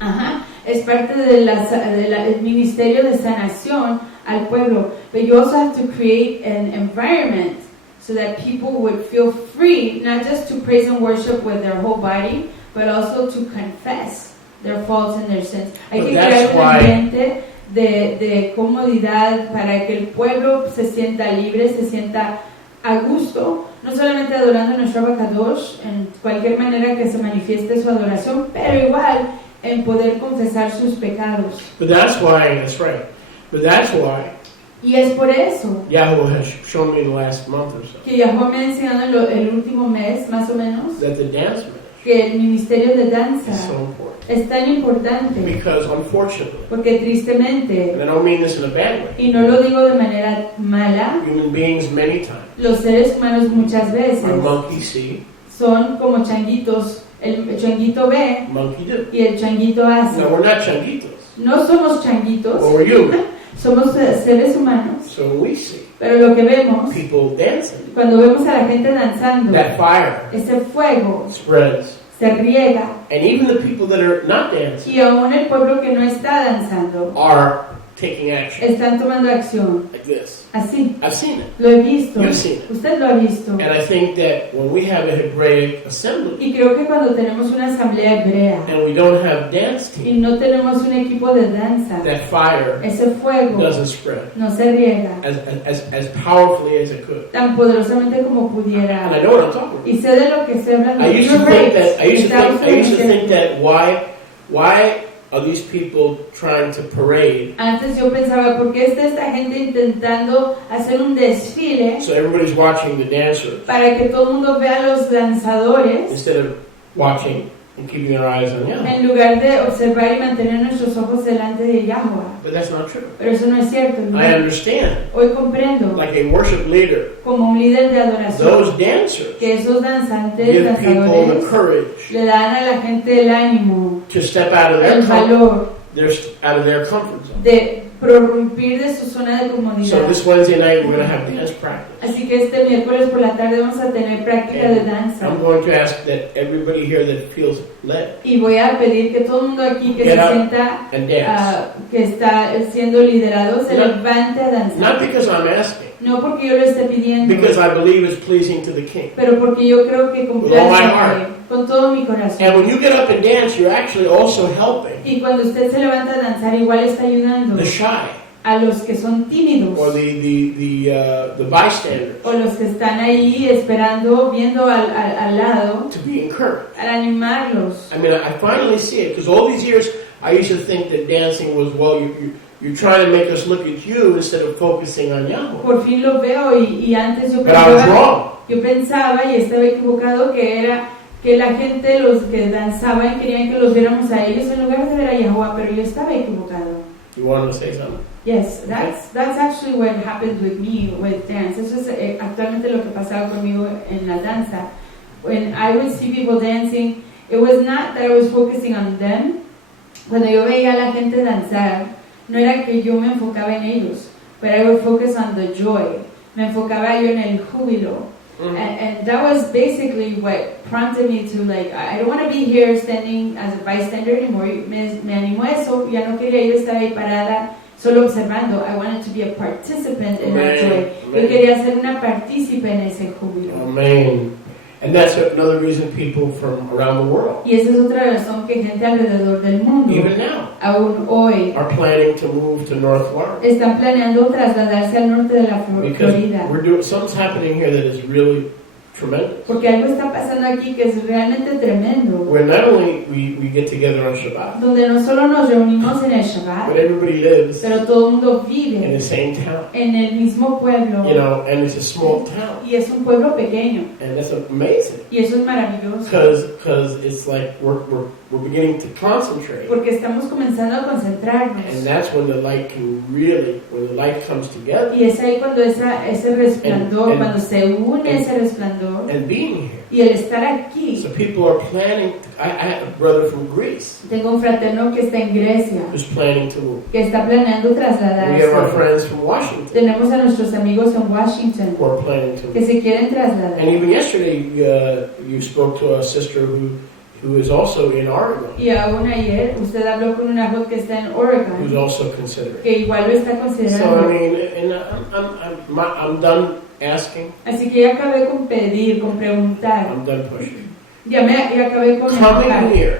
Ajá. Es parte del ministerio de sanación al pueblo. But you also have to create an environment so that people would feel free, not just to praise and worship with their whole body, but also to confess their faults and their sins. Hay But que that's crear un why- ambiente de comodidad para que el pueblo se sienta libre, se sienta a gusto, no solamente adorando a nuestro Abacadosh en cualquier manera que se manifieste su adoración, pero igual en poder confesar sus pecados. But that's why, that's right. But that's why Y es por eso Yahweh has shown me the last month or so que Yahweh me ha enseñado el último mes, más o menos, that the dance ministry que el ministerio de danza is so important. es tan importante, Because unfortunately, porque tristemente, and I don't mean this in a bad way, y no lo digo de manera mala, human beings many times los seres humanos muchas veces are monkey see, son como changuitos, el changuito ve monkey do. y el changuito hace. No, we're not changuitos. No somos changuitos, What were you? somos seres humanos, So when we see pero lo que vemos, people dancing, cuando vemos a la gente danzando, that fire ese fuego spreads. se riega, And even the people that are not dancing y aún el pueblo que no está danzando are taking action están tomando acción, like this. así. I've seen it. Lo he visto, You've seen it. usted lo ha visto. And I think that when we have a Hebraic assembly Y creo que cuando tenemos una asamblea hebrea and we don't have dance y team, no tenemos un equipo de danza, that fire ese fuego doesn't spread no se riega as powerfully as it could. tan poderosamente como And I pudiera. know what I'm talking about. Y sé de lo que estoy hablando. I used to You're think right. that Está I used to usted think that why are these people trying to parade Antes yo pensaba, ¿por qué está esta gente intentando hacer un desfile so everybody's watching the dancers para que todo el mundo vea a los danzadores instead of watching and keeping their eyes on Yahweh? en lugar de observar y mantener nuestros ojos delante de Yahweh? But that's not true. Pero eso no es cierto. ¿no? I understand, Hoy comprendo, like a worship leader, como un líder de adoración, those dancers que esos danzantes, give people the danzadores, courage le dan a la gente el ánimo, to step out of el valor out of their comfort zone. de prorrumpir de su zona de So comodidad. this Wednesday night we're going to have dance practice. Así que este miércoles por la tarde vamos a tener práctica de danza. I'm going to ask that everybody here that feels led Y voy a pedir que todo el mundo aquí que Get se up sienta and dance. que está siendo liderado se No. levante a danzar. Not because I'm asking, No porque yo lo esté pidiendo, because I believe it's pleasing to the King. pero porque yo creo que With all complace my al heart. Rey, con todo mi corazón. And when you get up and dance, you're actually also helping Y cuando usted se levanta a danzar, igual está ayudando the shy a los que son tímidos or the bystander o los que están ahí esperando, viendo al lado, to be encouraged. para animarlos. I mean, I finally see it because all these years I used to think that dancing was, well, you're trying to make us look at you instead of focusing on Yahweh. Por fin lo veo y antes yo But I was pensaba, wrong. yo pensaba y estaba equivocado que era que la gente, los que danzaban, querían que los viéramos a ellos en lugar de ver a Yahweh, pero yo estaba equivocado. You wanted to say something? Yes, that's actually what happened with me with dance. Eso es actualmente lo que pasaba conmigo en la danza. When I would see people dancing, it was not that I was focusing on them. Cuando yo veía a la gente danzar, no era que yo me enfocaba en ellos, but I would focus on the joy. Me enfocaba yo en el júbilo. And that was basically what prompted me to like, I don't want to be here standing as a bystander anymore. Me animó eso, ya no quería yo estar ahí parada solo observando. I wanted to be a participant in that joy. Yo quería ser una partícipe en ese júbilo. Amen. And that's another reason people from around the world, Y esa es otra razón que gente alrededor del mundo, even now, aún hoy, are planning to move to North Florida. están planeando trasladarse al norte de la Because Florida. something's happening here that is really tremendous. Porque algo está pasando aquí que es realmente tremendo. Where not only we get together on Shabbat, Donde no solo nos reunimos en el Shabbat, but everybody lives pero todo el mundo in the vive same town. en el mismo pueblo. You know, and it's a small town. Y es un pueblo pequeño. And that's amazing. Y eso es maravilloso. Because it's like we're beginning to concentrate. Porque estamos comenzando a concentrarnos. And that's when the light can really, when the light comes together. Y es ahí cuando ese resplandor, And- cuando se une ese resplandor And being here. y el estar aquí. So people are planning. I had a brother from Greece Tengo un fraterno que está en Grecia, who's planning to move. que está planeando We have our trasladarse. friends from Washington Tenemos a nuestros amigos en Washington who are planning to que move. se quieren trasladar. And even yesterday, you spoke to a sister who is also in Oregon, Y aún ayer usted habló con una voz que está en who's Oregon, also considering. que igual lo está So I considerando. mean, and I'm done asking. Así que ya acabé con pedir, con preguntar. I'm done pushing. Ya acabé con Coming empujar. here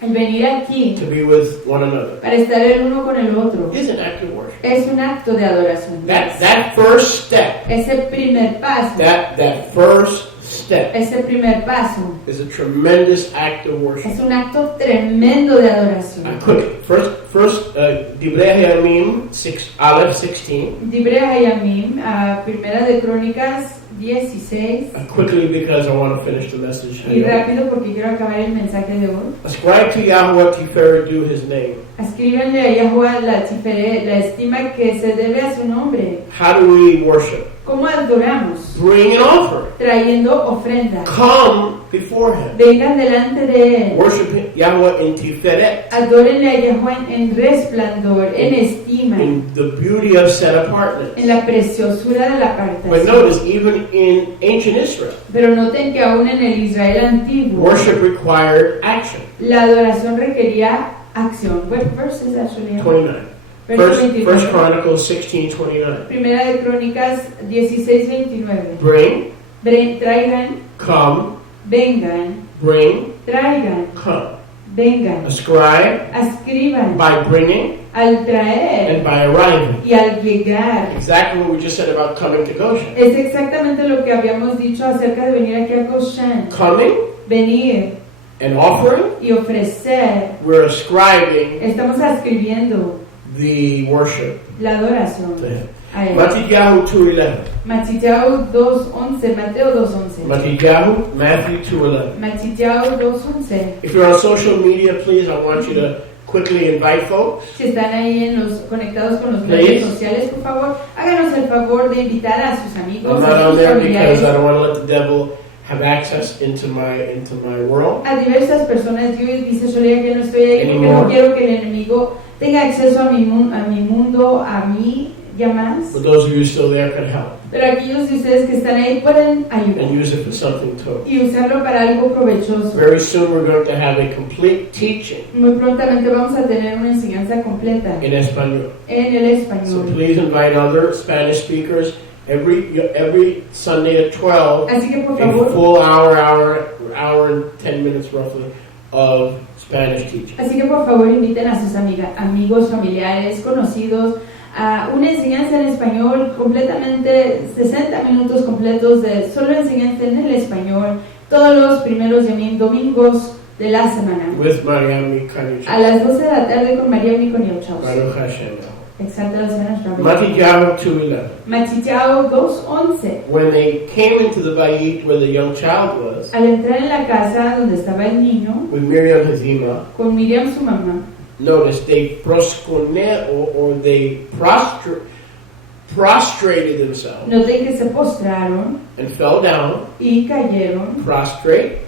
El venir aquí to be with one another para estar el uno con el otro is an act of worship. es un acto de adoración. That first step, Ese primer paso, that first step ese primer paso is a tremendous act of worship. es un acto tremendo de adoración. Quick, first, Divrei Hayamim 16. Divrei Hayamim, primera de Crónicas 16. Quickly, because I want to finish the message. Y rápido porque quiero acabar el mensaje de hoy. Ascribe to Yahweh Tiferet do His name. Escríbanle a Yahuwah la estima que se debe a su nombre. How do we worship? ¿Cómo adoramos? Bring an offering. Trayendo ofrenda. Come before Him. Vengan delante de Él. Worship Yahweh in Tiferet, Adórenle a Yahuwah en resplandor, en estima, in the beauty of set apartness. en la preciosura de la But apartación. notice, even in ancient Israel, Pero noten que aún en el Israel antiguo, worship required action. la adoración requería acción. What verse is actually? 29. Verso First 29. Chronicles 16:29. Primera de Crónicas 16:29. Bring, Traigan, come, vengan, bring, traigan, come. vengan, Ascribe escriban, by bringing al traer and by arriving. y al llegar. Exactly what we just said about coming to Goshen. Es exactamente lo que habíamos dicho acerca de venir aquí a Goshen. Coming Venir and offering, y ofrecer. we're ascribing Estamos escribiendo the worship la adoración to Him. a Él. Matthew 2:11. Mateo 2:11. Mateo 2:11. Matthew 2:11. Mateo 2:11. If you're on social media, please, I want you to quickly invite folks. Si están ahí conectados con los Please. medios sociales, por favor, háganos el favor de invitar a sus amigos, I'm not a on sus there because familiares, I don't want to let the devil have access into my world. a diversas personas. Yo dice Soledad que no estoy ahí porque no Anymore. quiero que el enemigo tenga acceso a mi mundo, a mí, ya más. But those of you still there can help Pero aquellos de ustedes que están ahí pueden and ayudar use it for something too. y usarlo para algo provechoso. Very soon we're going to have a complete teaching Muy prontamente vamos a tener una enseñanza completa in Espanol. en el So español. please invite other Spanish speakers every Sunday at 12. Así que por A favor, full hour and 10 minutes roughly of Spanish teaching. así que por favor inviten a sus amigos, familiares, conocidos a una enseñanza en español completamente, 60 minutos completos de solo enseñanza en el español, todos los primeros domingos de la semana. With Mariam Kanish. A las 12 de la tarde con María Mikonielchaus. Baruch Hashem. Exalta la Señora nuestra vida. Matthew 2:11. Matitao 2:11. When they came into the bayit where the young child was, Al entrar en la casa donde estaba el niño, with Miriam Hazima, con Miriam su mamá, notice they or they prostrated themselves noten que se postraron and fell down, y cayeron, prostrate,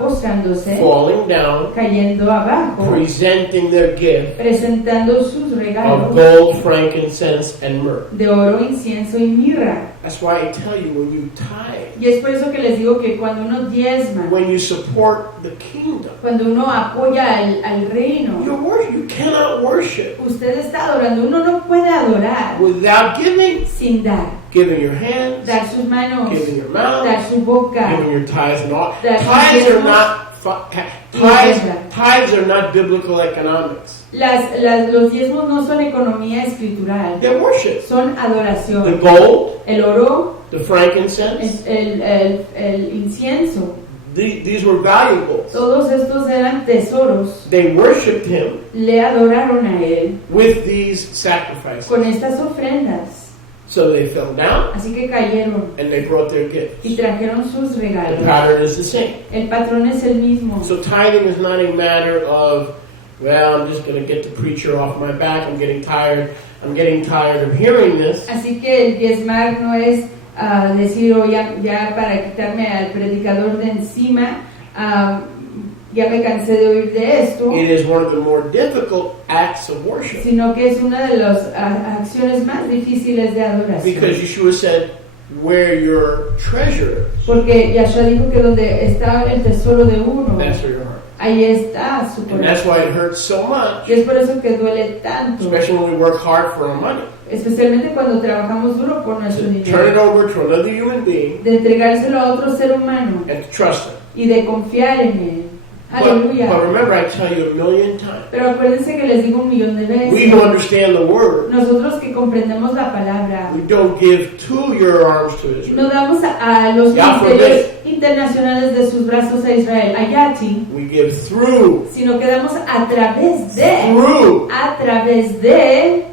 postrándose, falling down, cayendo abajo, presenting their gift presentando sus of regalos gold, frankincense, and myrrh. de oro, incienso y mirra. That's why I tell you, when you tithe, Y es por eso que les digo que cuando uno diezma, when you support the kingdom, cuando uno apoya al reino, you cannot worship usted está adorando. Uno no puede adorar without giving. sin dar. Giving your hands, Dar sus manos, giving your mouth, dar su boca. giving your tithes and all. Dar sus Tithes are diezmos not tithes are not biblical economics. Los diezmos no son economía escritural, They're worship. son The adoración. gold, El oro, the frankincense, el incienso, these were valuables. todos estos eran tesoros. They worshipped him Le adoraron a él with these sacrifices. con estas ofrendas. So they fell down Así que cayeron and they brought their gifts. y trajeron sus The regalos. pattern is the same. El patrón es el mismo. So tithing is not a matter of, well, I'm just going to get the preacher off my back. I'm getting tired of hearing this. Así que el diezmar no es decir, oh, ya para quitarme al predicador de encima, ya me cansé de oír de esto, It is one of the more difficult acts of worship. sino que es una de las acciones más difíciles de adoración. Because Yeshua said, where your treasure is, Porque Yahshua dijo que donde está el tesoro de uno, that's where your heart ahí está su is. And that's corazón. why it hurts so much, Y es por eso que duele tanto, especially when we work hard for our money, especialmente cuando trabajamos duro por nuestro to turn it dinero, over to another human being de entregárselo a otro ser humano and to trust him. y de confiar en él. But Aleluya. remember, I tell you a million times, Pero acuérdense que les digo 1,000,000 de we who veces, understand the word, nosotros que comprendemos la palabra, we don't give to your arms to Israel. no damos a los Ya, ministerios internacionales de sus brazos a Israel, a Yati, We give through sino que damos a través de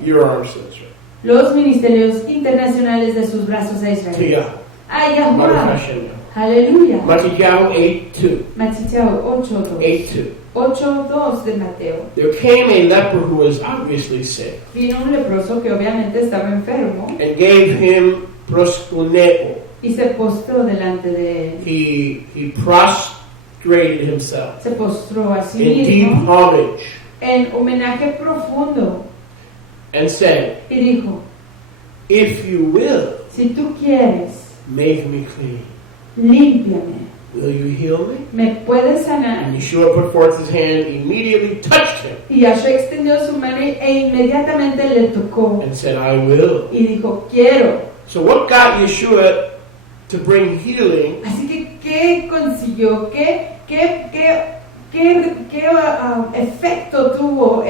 your arms to Israel. los ministerios internacionales de sus brazos a To Israel. Yahweh. A Baruch Yahuwah. Hashem. Aleluya. Matthew 8:2. Mateo 8:2. 8:2. 8:2 de Mateo. There came a leper who was obviously sick, Vino un leproso que obviamente estaba enfermo and gave him proskuneo. y se postró delante de él. He prostrated himself Se postró a sí in deep mismo homage en homenaje profundo and said, y dijo, "If you will, si tú quieres, make me clean. límpiame. Will you heal me?" ¿Me puedes sanar? And Yeshua put forth his hand, immediately touched him, Y Yahshua extendió su mano e inmediatamente le tocó and said, "I will." y dijo, quiero. So what got Yeshua to bring healing? Así que, ¿qué consiguió? ¿Qué efecto tuvo?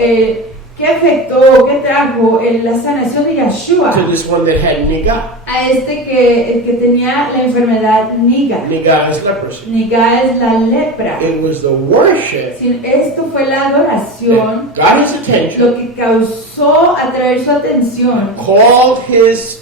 ¿Qué afectó? ¿Qué trajo la sanación de Yahshua To this one that had niga. a este que tenía la enfermedad Niga? Niga is leprosy. Niga es la lepra. It was the worship Esto fue la adoración, that got his attention, lo que causó atraer su atención called his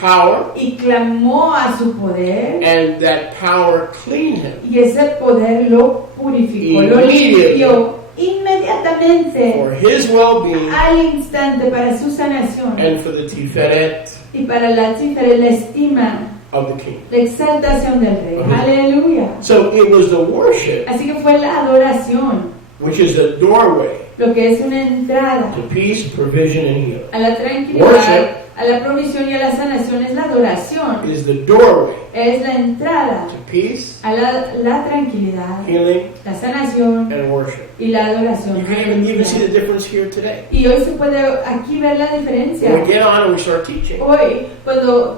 power, y clamó a su poder, and that power cleaned him y ese poder lo purificó, lo limpió inmediatamente for his well-being al instante para su sanación and for the tiferet y para la estima, of the king. la exaltación del rey. Amén. Aleluya. So it was the worship, Así que fue la adoración, which is the doorway lo que es una entrada to peace, provision, and healing. a la tranquilidad, Worship a la provisión y a la sanación. Es la adoración, is the doorway es la entrada to peace, a la tranquilidad, healing, la sanación and worship. y la adoración. You can even see the difference here today. Y hoy se puede aquí ver la diferencia. When we get on and we start teaching, Hoy, cuando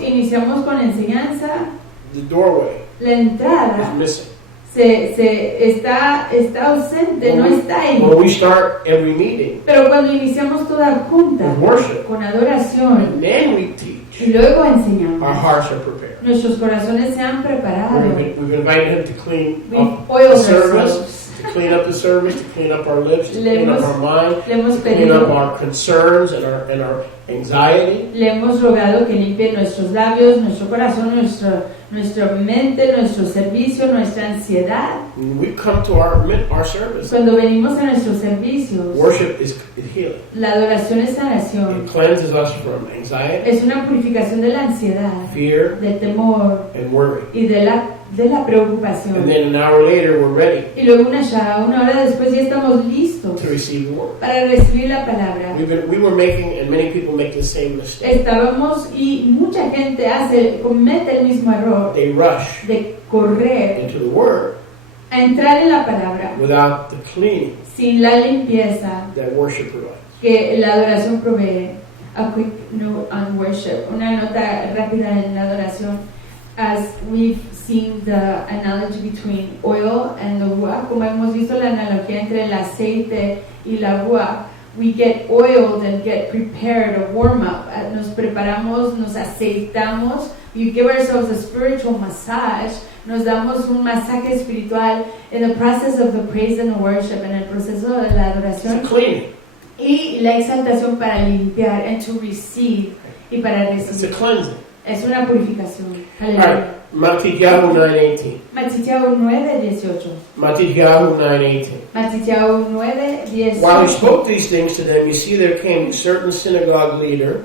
iniciamos con enseñanza, the doorway la is entrada missing. está ausente, no está ahí. When we start every meeting Pero cuando iniciamos toda junta with worship, con adoración and then we y teach, luego our enseñamos, hearts are prepared. nuestros corazones se han preparado. We've invited him to clean We've up oiled the service, ourselves. to clean up the service, to clean up our lips, to clean up our mind, Le hemos to clean up pedido, our concerns and our anxiety. le hemos rogado que limpie nuestros labios, nuestro corazón, nuestra mente, nuestro servicio, nuestra ansiedad. When we come to our service, Cuando venimos a nuestros servicios, worship is healing. la adoración es sanación. It cleanses us from anxiety, Es una purificación de la ansiedad, fear, del temor and worry. y de la de la preocupación. And then an hour later, we're ready Y luego una hora después ya estamos listos to receive the word. para recibir la palabra. We were making, and many people make the same mistake. Estábamos, y mucha gente comete el mismo error They rush de correr into the word a entrar en la palabra without the cleaning sin la limpieza that worship provides. que la adoración provee. A quick note on worship, una nota rápida en la adoración. As we've seen the analogy between oil and the ruach, como hemos visto la analogía entre el aceite y la ruach, we get oiled and get prepared, a warm up. Nos preparamos, nos aceitamos. We give ourselves a spiritual massage. Nos damos un masaje espiritual in the process of the praise and the worship, en el proceso de la adoración. It's a cleaning. Y la exaltación para limpiar, and to receive, y para It's a recibir. cleansing. Es una purificación. All Aleluya. right, Matityahu 9:18. Matityahu 9:18. Matityahu 9:18. Matityahu 9:18. While he spoke these things to them, you see there came a certain synagogue leader,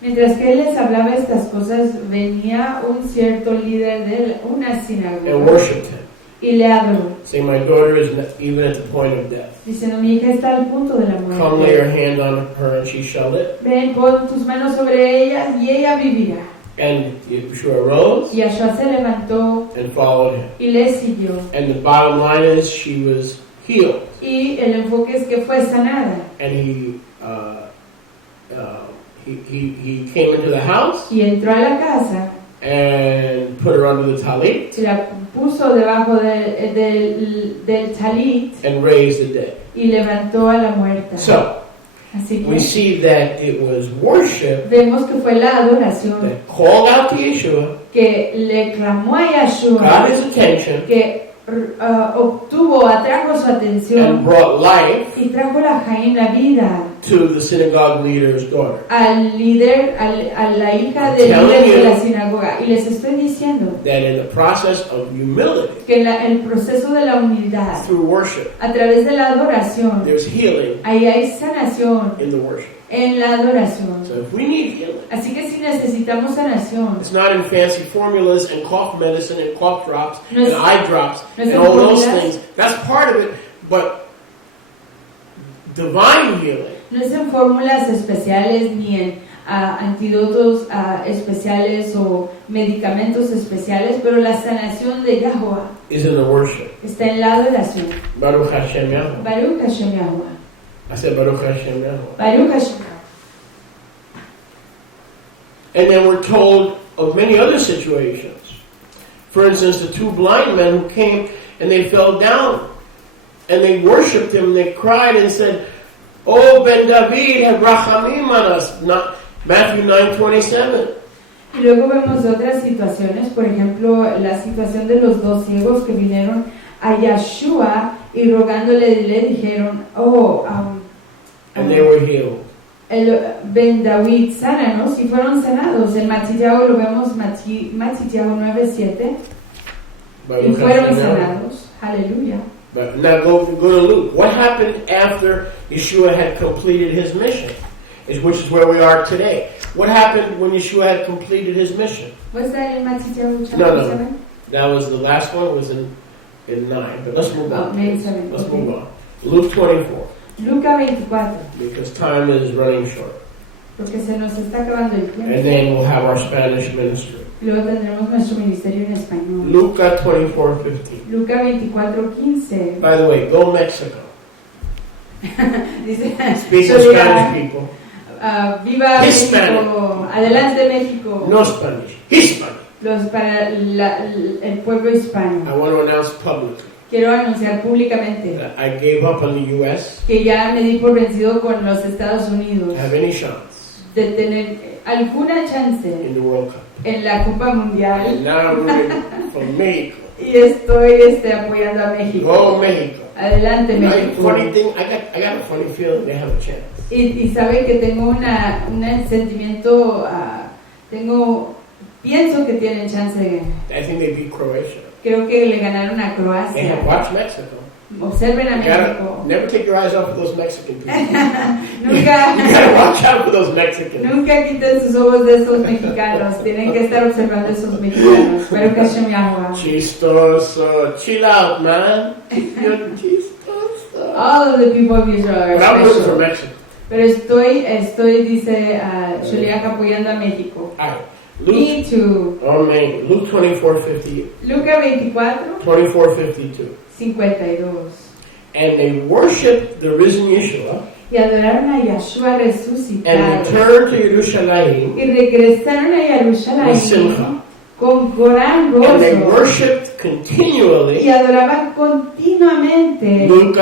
Mientras que él les hablaba estas cosas, venía un cierto líder de una and sinagoga worshipped him, y le adoró, saying, "My daughter is even at the point of death. diciendo: mi hija está al punto de la Come lay your muerte. hand on her, and she shall live." Ven, pon tus manos sobre ella y ella vivirá. And Yeshua arose Y Yahshua se levantó and followed him. y le siguió. And the bottom line is, she was healed, Y el enfoque es que fue sanada. and he came into the house Y entró a la casa, and put her under the talit se la puso debajo del talit and raised the dead. y levantó a la muerta. So Así we que see that it was worship vemos que fue la adoración that called out to Yeshua, que le clamó a got Yahshua, his attention, que atrajo su and atención brought life y trajo la Jaim, la vida, to the synagogue leader's daughter. al líder, a la hija del líder de la sinagoga. Y les estoy diciendo That in the process of humility, que el proceso de la humildad, through worship, a través de la adoración, there's healing ahí hay sanación in the worship. en la adoración. So if we need healing, Así que si necesitamos sanación, it's not in fancy formulas and cough medicine and cough drops No es- and eye drops no es and en all those fórmulas. things. That's part of it, but divine healing no es en fórmulas especiales ni en antídotos especiales o medicamentos especiales, pero la sanación de Yahuwah is in the worship. está en la adoración. Baruch Hashem Yahuwah. Baruch Hashem Yahuwah. I said Baruch Hashem Yahuwah. Baruch Hashem. And then we're told of many other situations. For instance, the two blind men who came and they fell down and they worshipped him. They cried and said, "Oh Ben David, have rachamim on us." Not Matthew 9:27. Y luego vemos otras situaciones, por ejemplo, la situación de los dos ciegos que vinieron a Yahshua y rogándole le dijeron, And they were healed. el Ben David, sánanos, y fueron sanados. En Matityahu lo vemos, Matityahu 9:7, y Baruch fueron Hashem Yahuwah. sanados. Aleluya. But now go to Luke. What happened after Yeshua had completed his mission? Which is where we are today. What happened when Yeshua had completed his mission? Was that in Matityahu chapter No. 7? That was the last one. Was in 9. But let's move on. Maybe 7. Let's Okay. move on. Luke 24, Luca 24, because time is running short. porque se nos está acabando el tiempo. And then we'll have our Spanish ministry. Luego tendremos nuestro ministerio en español. Luca 24:15. Luca 24:15. By the way, go Mexico. Dice, Speak yo of diga, Spanish people. Viva Hispanic. México, adelante México. No Spanish. Hispanic. Para el pueblo hispano. I want to announce publicly Quiero anunciar públicamente that I gave up on the U.S. que ya me di por vencido con los Estados Unidos to have any chance de tener alguna chance in the World Cup. en la Copa Mundial, And now I'm rooting for Mexico. y estoy apoyando a México. Go Mexico. Adelante Now, México. funny thing, I got a funny feeling they have a chance. Y sabe que tengo un sentimiento, pienso que tienen chance. I think they beat Croatia. Creo que le ganaron a They Croacia. have watched Mexico. Observen a You gotta México. never take your eyes off of those Mexican people. You Nunca, gotta watch out for those Mexicans. nunca quiten sus ojos de esos mexicanos. Tienen que estar observando a esos mexicanos. Baruch Hashem Yahuwah. Chistoso. Chill out, man. You're chistoso. All of the people of Israel But are I'm rooting for special. Mexico. Pero estoy, dice Sholiach, apoyando a México. All right. Luke, Me too. oh man, Luke 24:50, Luca 24, 24:52. 52. And they worshiped the risen Yeshua Y adoraron a Yahshua and resucitado. returned to Jerusalem Y regresaron a Jerusalén with simcha. con gran And they gozo. worshipped Y continually. adoraban continuamente. Luke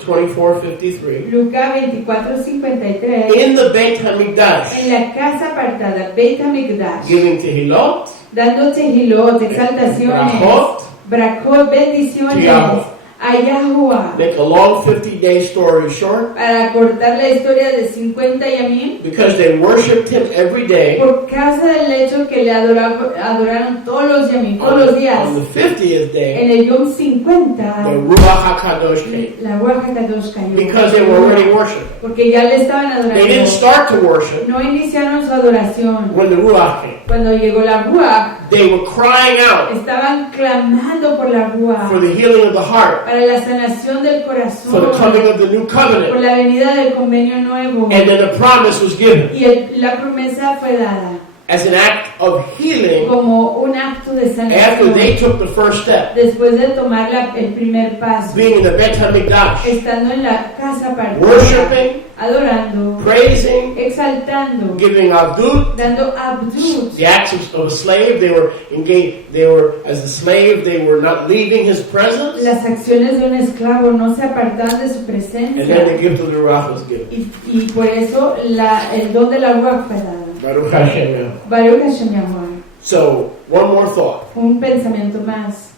24:53. Luca 24:53. In the Beit HaMikdash, En la casa apartada, Beit HaMikdash, giving Tehilot, dando tehilot, exaltaciones, Brachot, brachot, bendiciones Yahweh. a Yahuwah. make a long 50-day story short, Para cortar la historia de 50 yamim, because they worshipped him every day. por causa del hecho que le adoraron todos los yamim, todos los días. On the 50th day, En el Yom 50, the Ruach HaKadosh came, la Ruach HaKadosh cayó. because they were already worshiping. Porque ya le estaban They didn't adorando. start to worship No iniciaron su adoración. when the Ruach came. Cuando llegó la Ruach, They were crying out estaban clamando por la for Ruach, the healing of the heart, para la sanación del for the corazón, coming of the new por covenant, la venida del convenio nuevo. and then the promise was given Y la promesa fue dada as an act of healing como un acto de after sanación. they took the first step, Después de tomar el primer paso, being in the Beit HaMikdash, estando en la casa apartada, worshiping, adorando, praising, exaltando, giving avdut, dando abdut, the acts of a slave. They were engaged. They were as a slave. They were not leaving his presence, las acciones de un esclavo no se apartaban de su and then the presencia. gift of the Ruach was given. Y por eso el don de la Ruach fue dado. Baruch Hashem. Baruch Hashem Yahuwah. So one more thought. Un pensamiento más.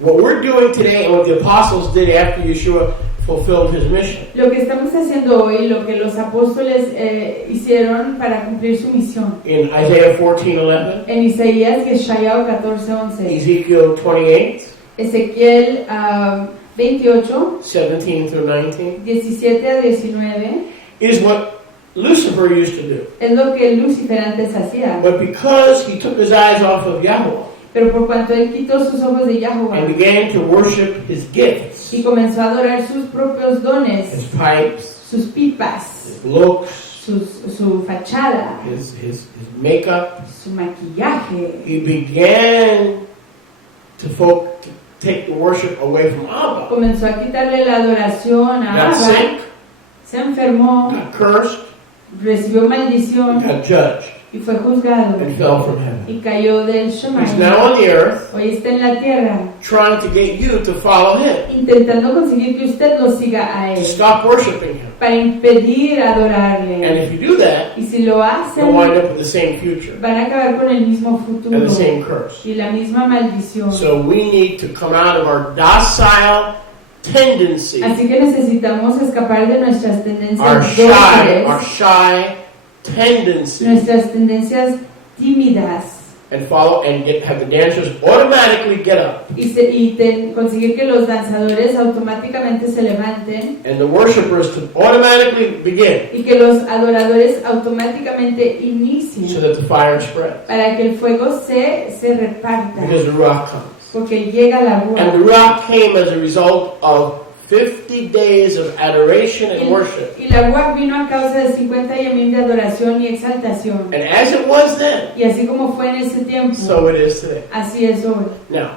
What we're doing today and what the apostles did after Yeshua fulfilled his mission Lo que estamos haciendo hoy, lo que los apóstoles hicieron para cumplir su misión. in Isaiah 14:11, En Isaías, Yeshayahu 14:11, Ezekiel 28, Ezequiel 28, 17 through 19, 17 a 19, is what Lucifer used to do. es lo que Lucifer antes hacía. But because he took his eyes off of Yahweh Pero por cuanto él quitó sus ojos de and Yahuwah began to worship his gifts, y comenzó a adorar sus propios his dones, pipes, sus pipas, his looks, su fachada, his makeup, su maquillaje, he began to take the worship away from Abba. comenzó a quitarle la adoración a Got Abba, sick, se enfermó, got cursed, recibió maldición got judged, y fue juzgado and fell from heaven. y cayó del He's Shemayim. now on the earth Hoy está en la tierra trying to get you to follow him, intentando conseguir que usted lo siga a to él stop worshiping him. para impedir And adorarle. if you do that, Y si lo you'll hacen, wind up with the same future van a acabar con el mismo futuro and the same curse. y la misma maldición. So we need to come out of our docile tendency, Así que necesitamos escapar de nuestras our tendencias shy tendency, nuestras tendencias tímidas and follow and have the dancers automatically get up y conseguir que los danzadores automáticamente se levanten and the worshipers to automatically begin y que los adoradores automáticamente so inicien that the fire spreads para que el fuego se reparta, because the Ruach comes. porque llega la And the Ruach. Ruach came as a result of 50 days of adoration and worship. Y la Ruach vino a causa de 50 yamim de adoración y exaltación. And as it was then, Y así como fue en ese tiempo, so it is today. así es hoy. Now,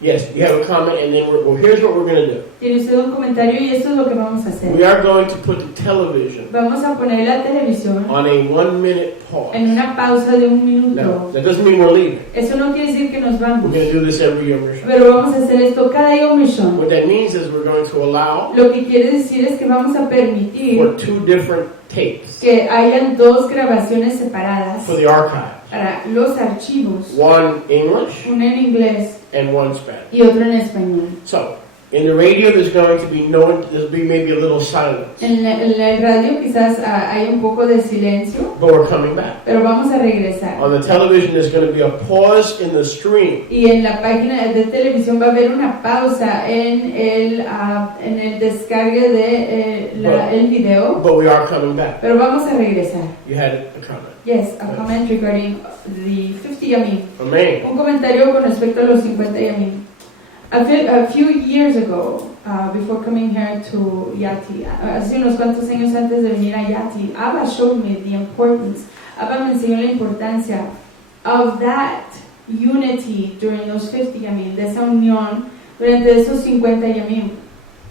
yes, you have a comment, and then here's what we're going to do. Tiene usted un comentario y esto es lo que vamos a hacer. We are going to put the television Vamos a poner la televisión on a 1-minute pause. en una pausa de 1 No, minuto. that doesn't mean we're leaving. Eso no quiere decir que nos We're vamos, going to do this every Yom Rishon. pero vamos a hacer esto cada Yom Rishon. What that means is we're going to allow Lo que quiere decir es que vamos a permitir for 2 different tapes que hayan 2 grabaciones separadas for the archive. para los archivos, One English una en inglés and one Spanish. y otra en español. So, In the radio, there'll be maybe a little silence. En la radio quizás hay un poco de silencio, But we're coming back. pero vamos a regresar. On the television, there's going to be a pause in the stream. Y en la página de televisión va a haber una pausa en el descargue de el video, But we are coming back. pero vamos a regresar. You had a comment. Yes, a comment regarding the 50 yamim. Amen. Un comentario con respecto a los 50 yamim. A few years ago, before coming here to Yati, hace unos cuantos años antes de venir a Yati, Abba showed me the importance, Abba me enseñó la importancia of that unity during those 50 yamim, de esa unión durante esos 50 yamim,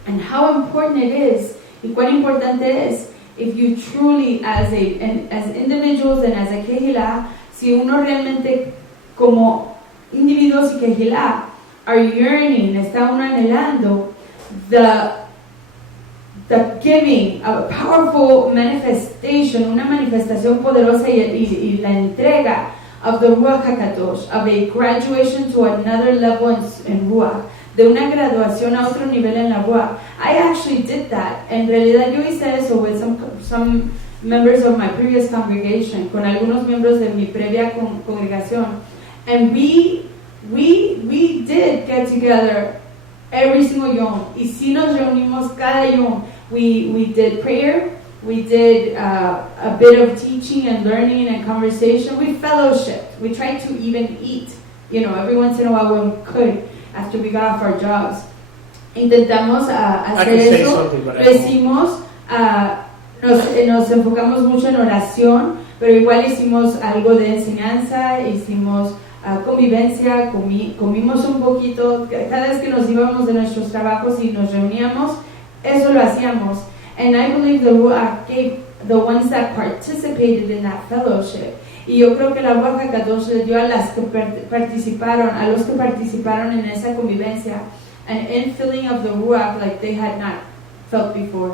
and how important it is, y cuán importante es, if you truly, as individuals and as a kehillah, si uno realmente como individuos y kehillah are yearning, está uno anhelando the giving, a powerful manifestation, una manifestación poderosa y la entrega of the Ruach HaKadosh, of a graduation to another level in Ruach, de una graduación a otro nivel en la Ruach. I actually did that. En realidad yo hice eso with some members of my previous congregation, con algunos miembros de mi previa congregación. And we did get together every single yom. Y si nos reunimos cada yom. We did prayer, we did a bit of teaching and learning and conversation. We fellowshipped. We tried to even eat, every once in a while when we could, after we got off our jobs. Intentamos hacer eso. Lo hicimos, nos enfocamos mucho en oración, pero igual hicimos algo de enseñanza, hicimos convivencia, comimos un poquito. Cada vez que nos íbamos de nuestros trabajos y nos reuníamos, eso lo hacíamos. And I believe the Ruach gave the ones that participated in that fellowship. Y yo creo que la Ruach HaKadosh le dio a los que participaron en esa convivencia, an infilling of the Ruach like they had not felt before.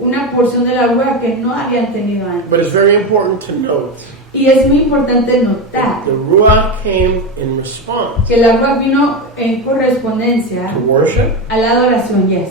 Una porción de la Ruach que no habían tenido antes. But it's very important to note. Y es muy importante notar The Ruach came in response que la Ruach vino en correspondencia to worship a la adoración, yes,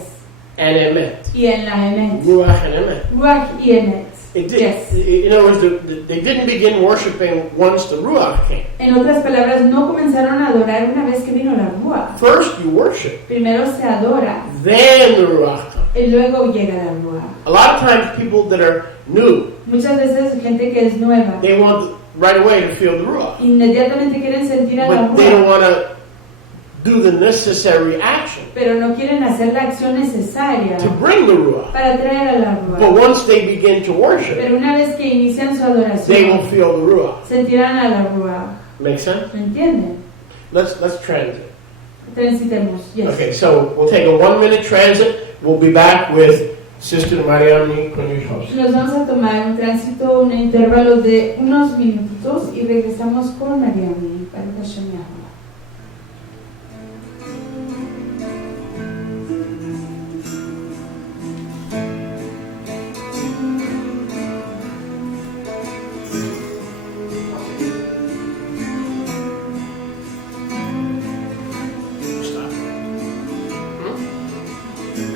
and emet. y en la emet. Ruach and emet. Ruach y emet. Yes. In other words, they didn't begin worshiping once the Ruach came. En otras palabras, no comenzaron a adorar una vez que vino la Ruach. First you worship, Primero se adora, then the Ruach comes. y luego llega la Ruach. A lot of times people that are new, Muchas veces gente que es nueva, they want right away to feel the Ruach. inmediatamente quieren sentir a la But they don't Ruach, want to do the necessary action pero no quieren hacer la acción necesaria to bring the Ruach. para traer a la But Ruach. once they begin to worship, Pero una vez que inician su they will adoración, feel the Ruach. sentirán a la Ruach. Make sense? ¿Me entienden? Let's transit. Transitemos, yes. Okay, so we'll take a 1-minute transit. We'll be back with Sister Mariamne Cornelius. Nos vamos a tomar un tránsito, un intervalo de unos minutos y regresamos con Mariamne para Hashem Yahweh.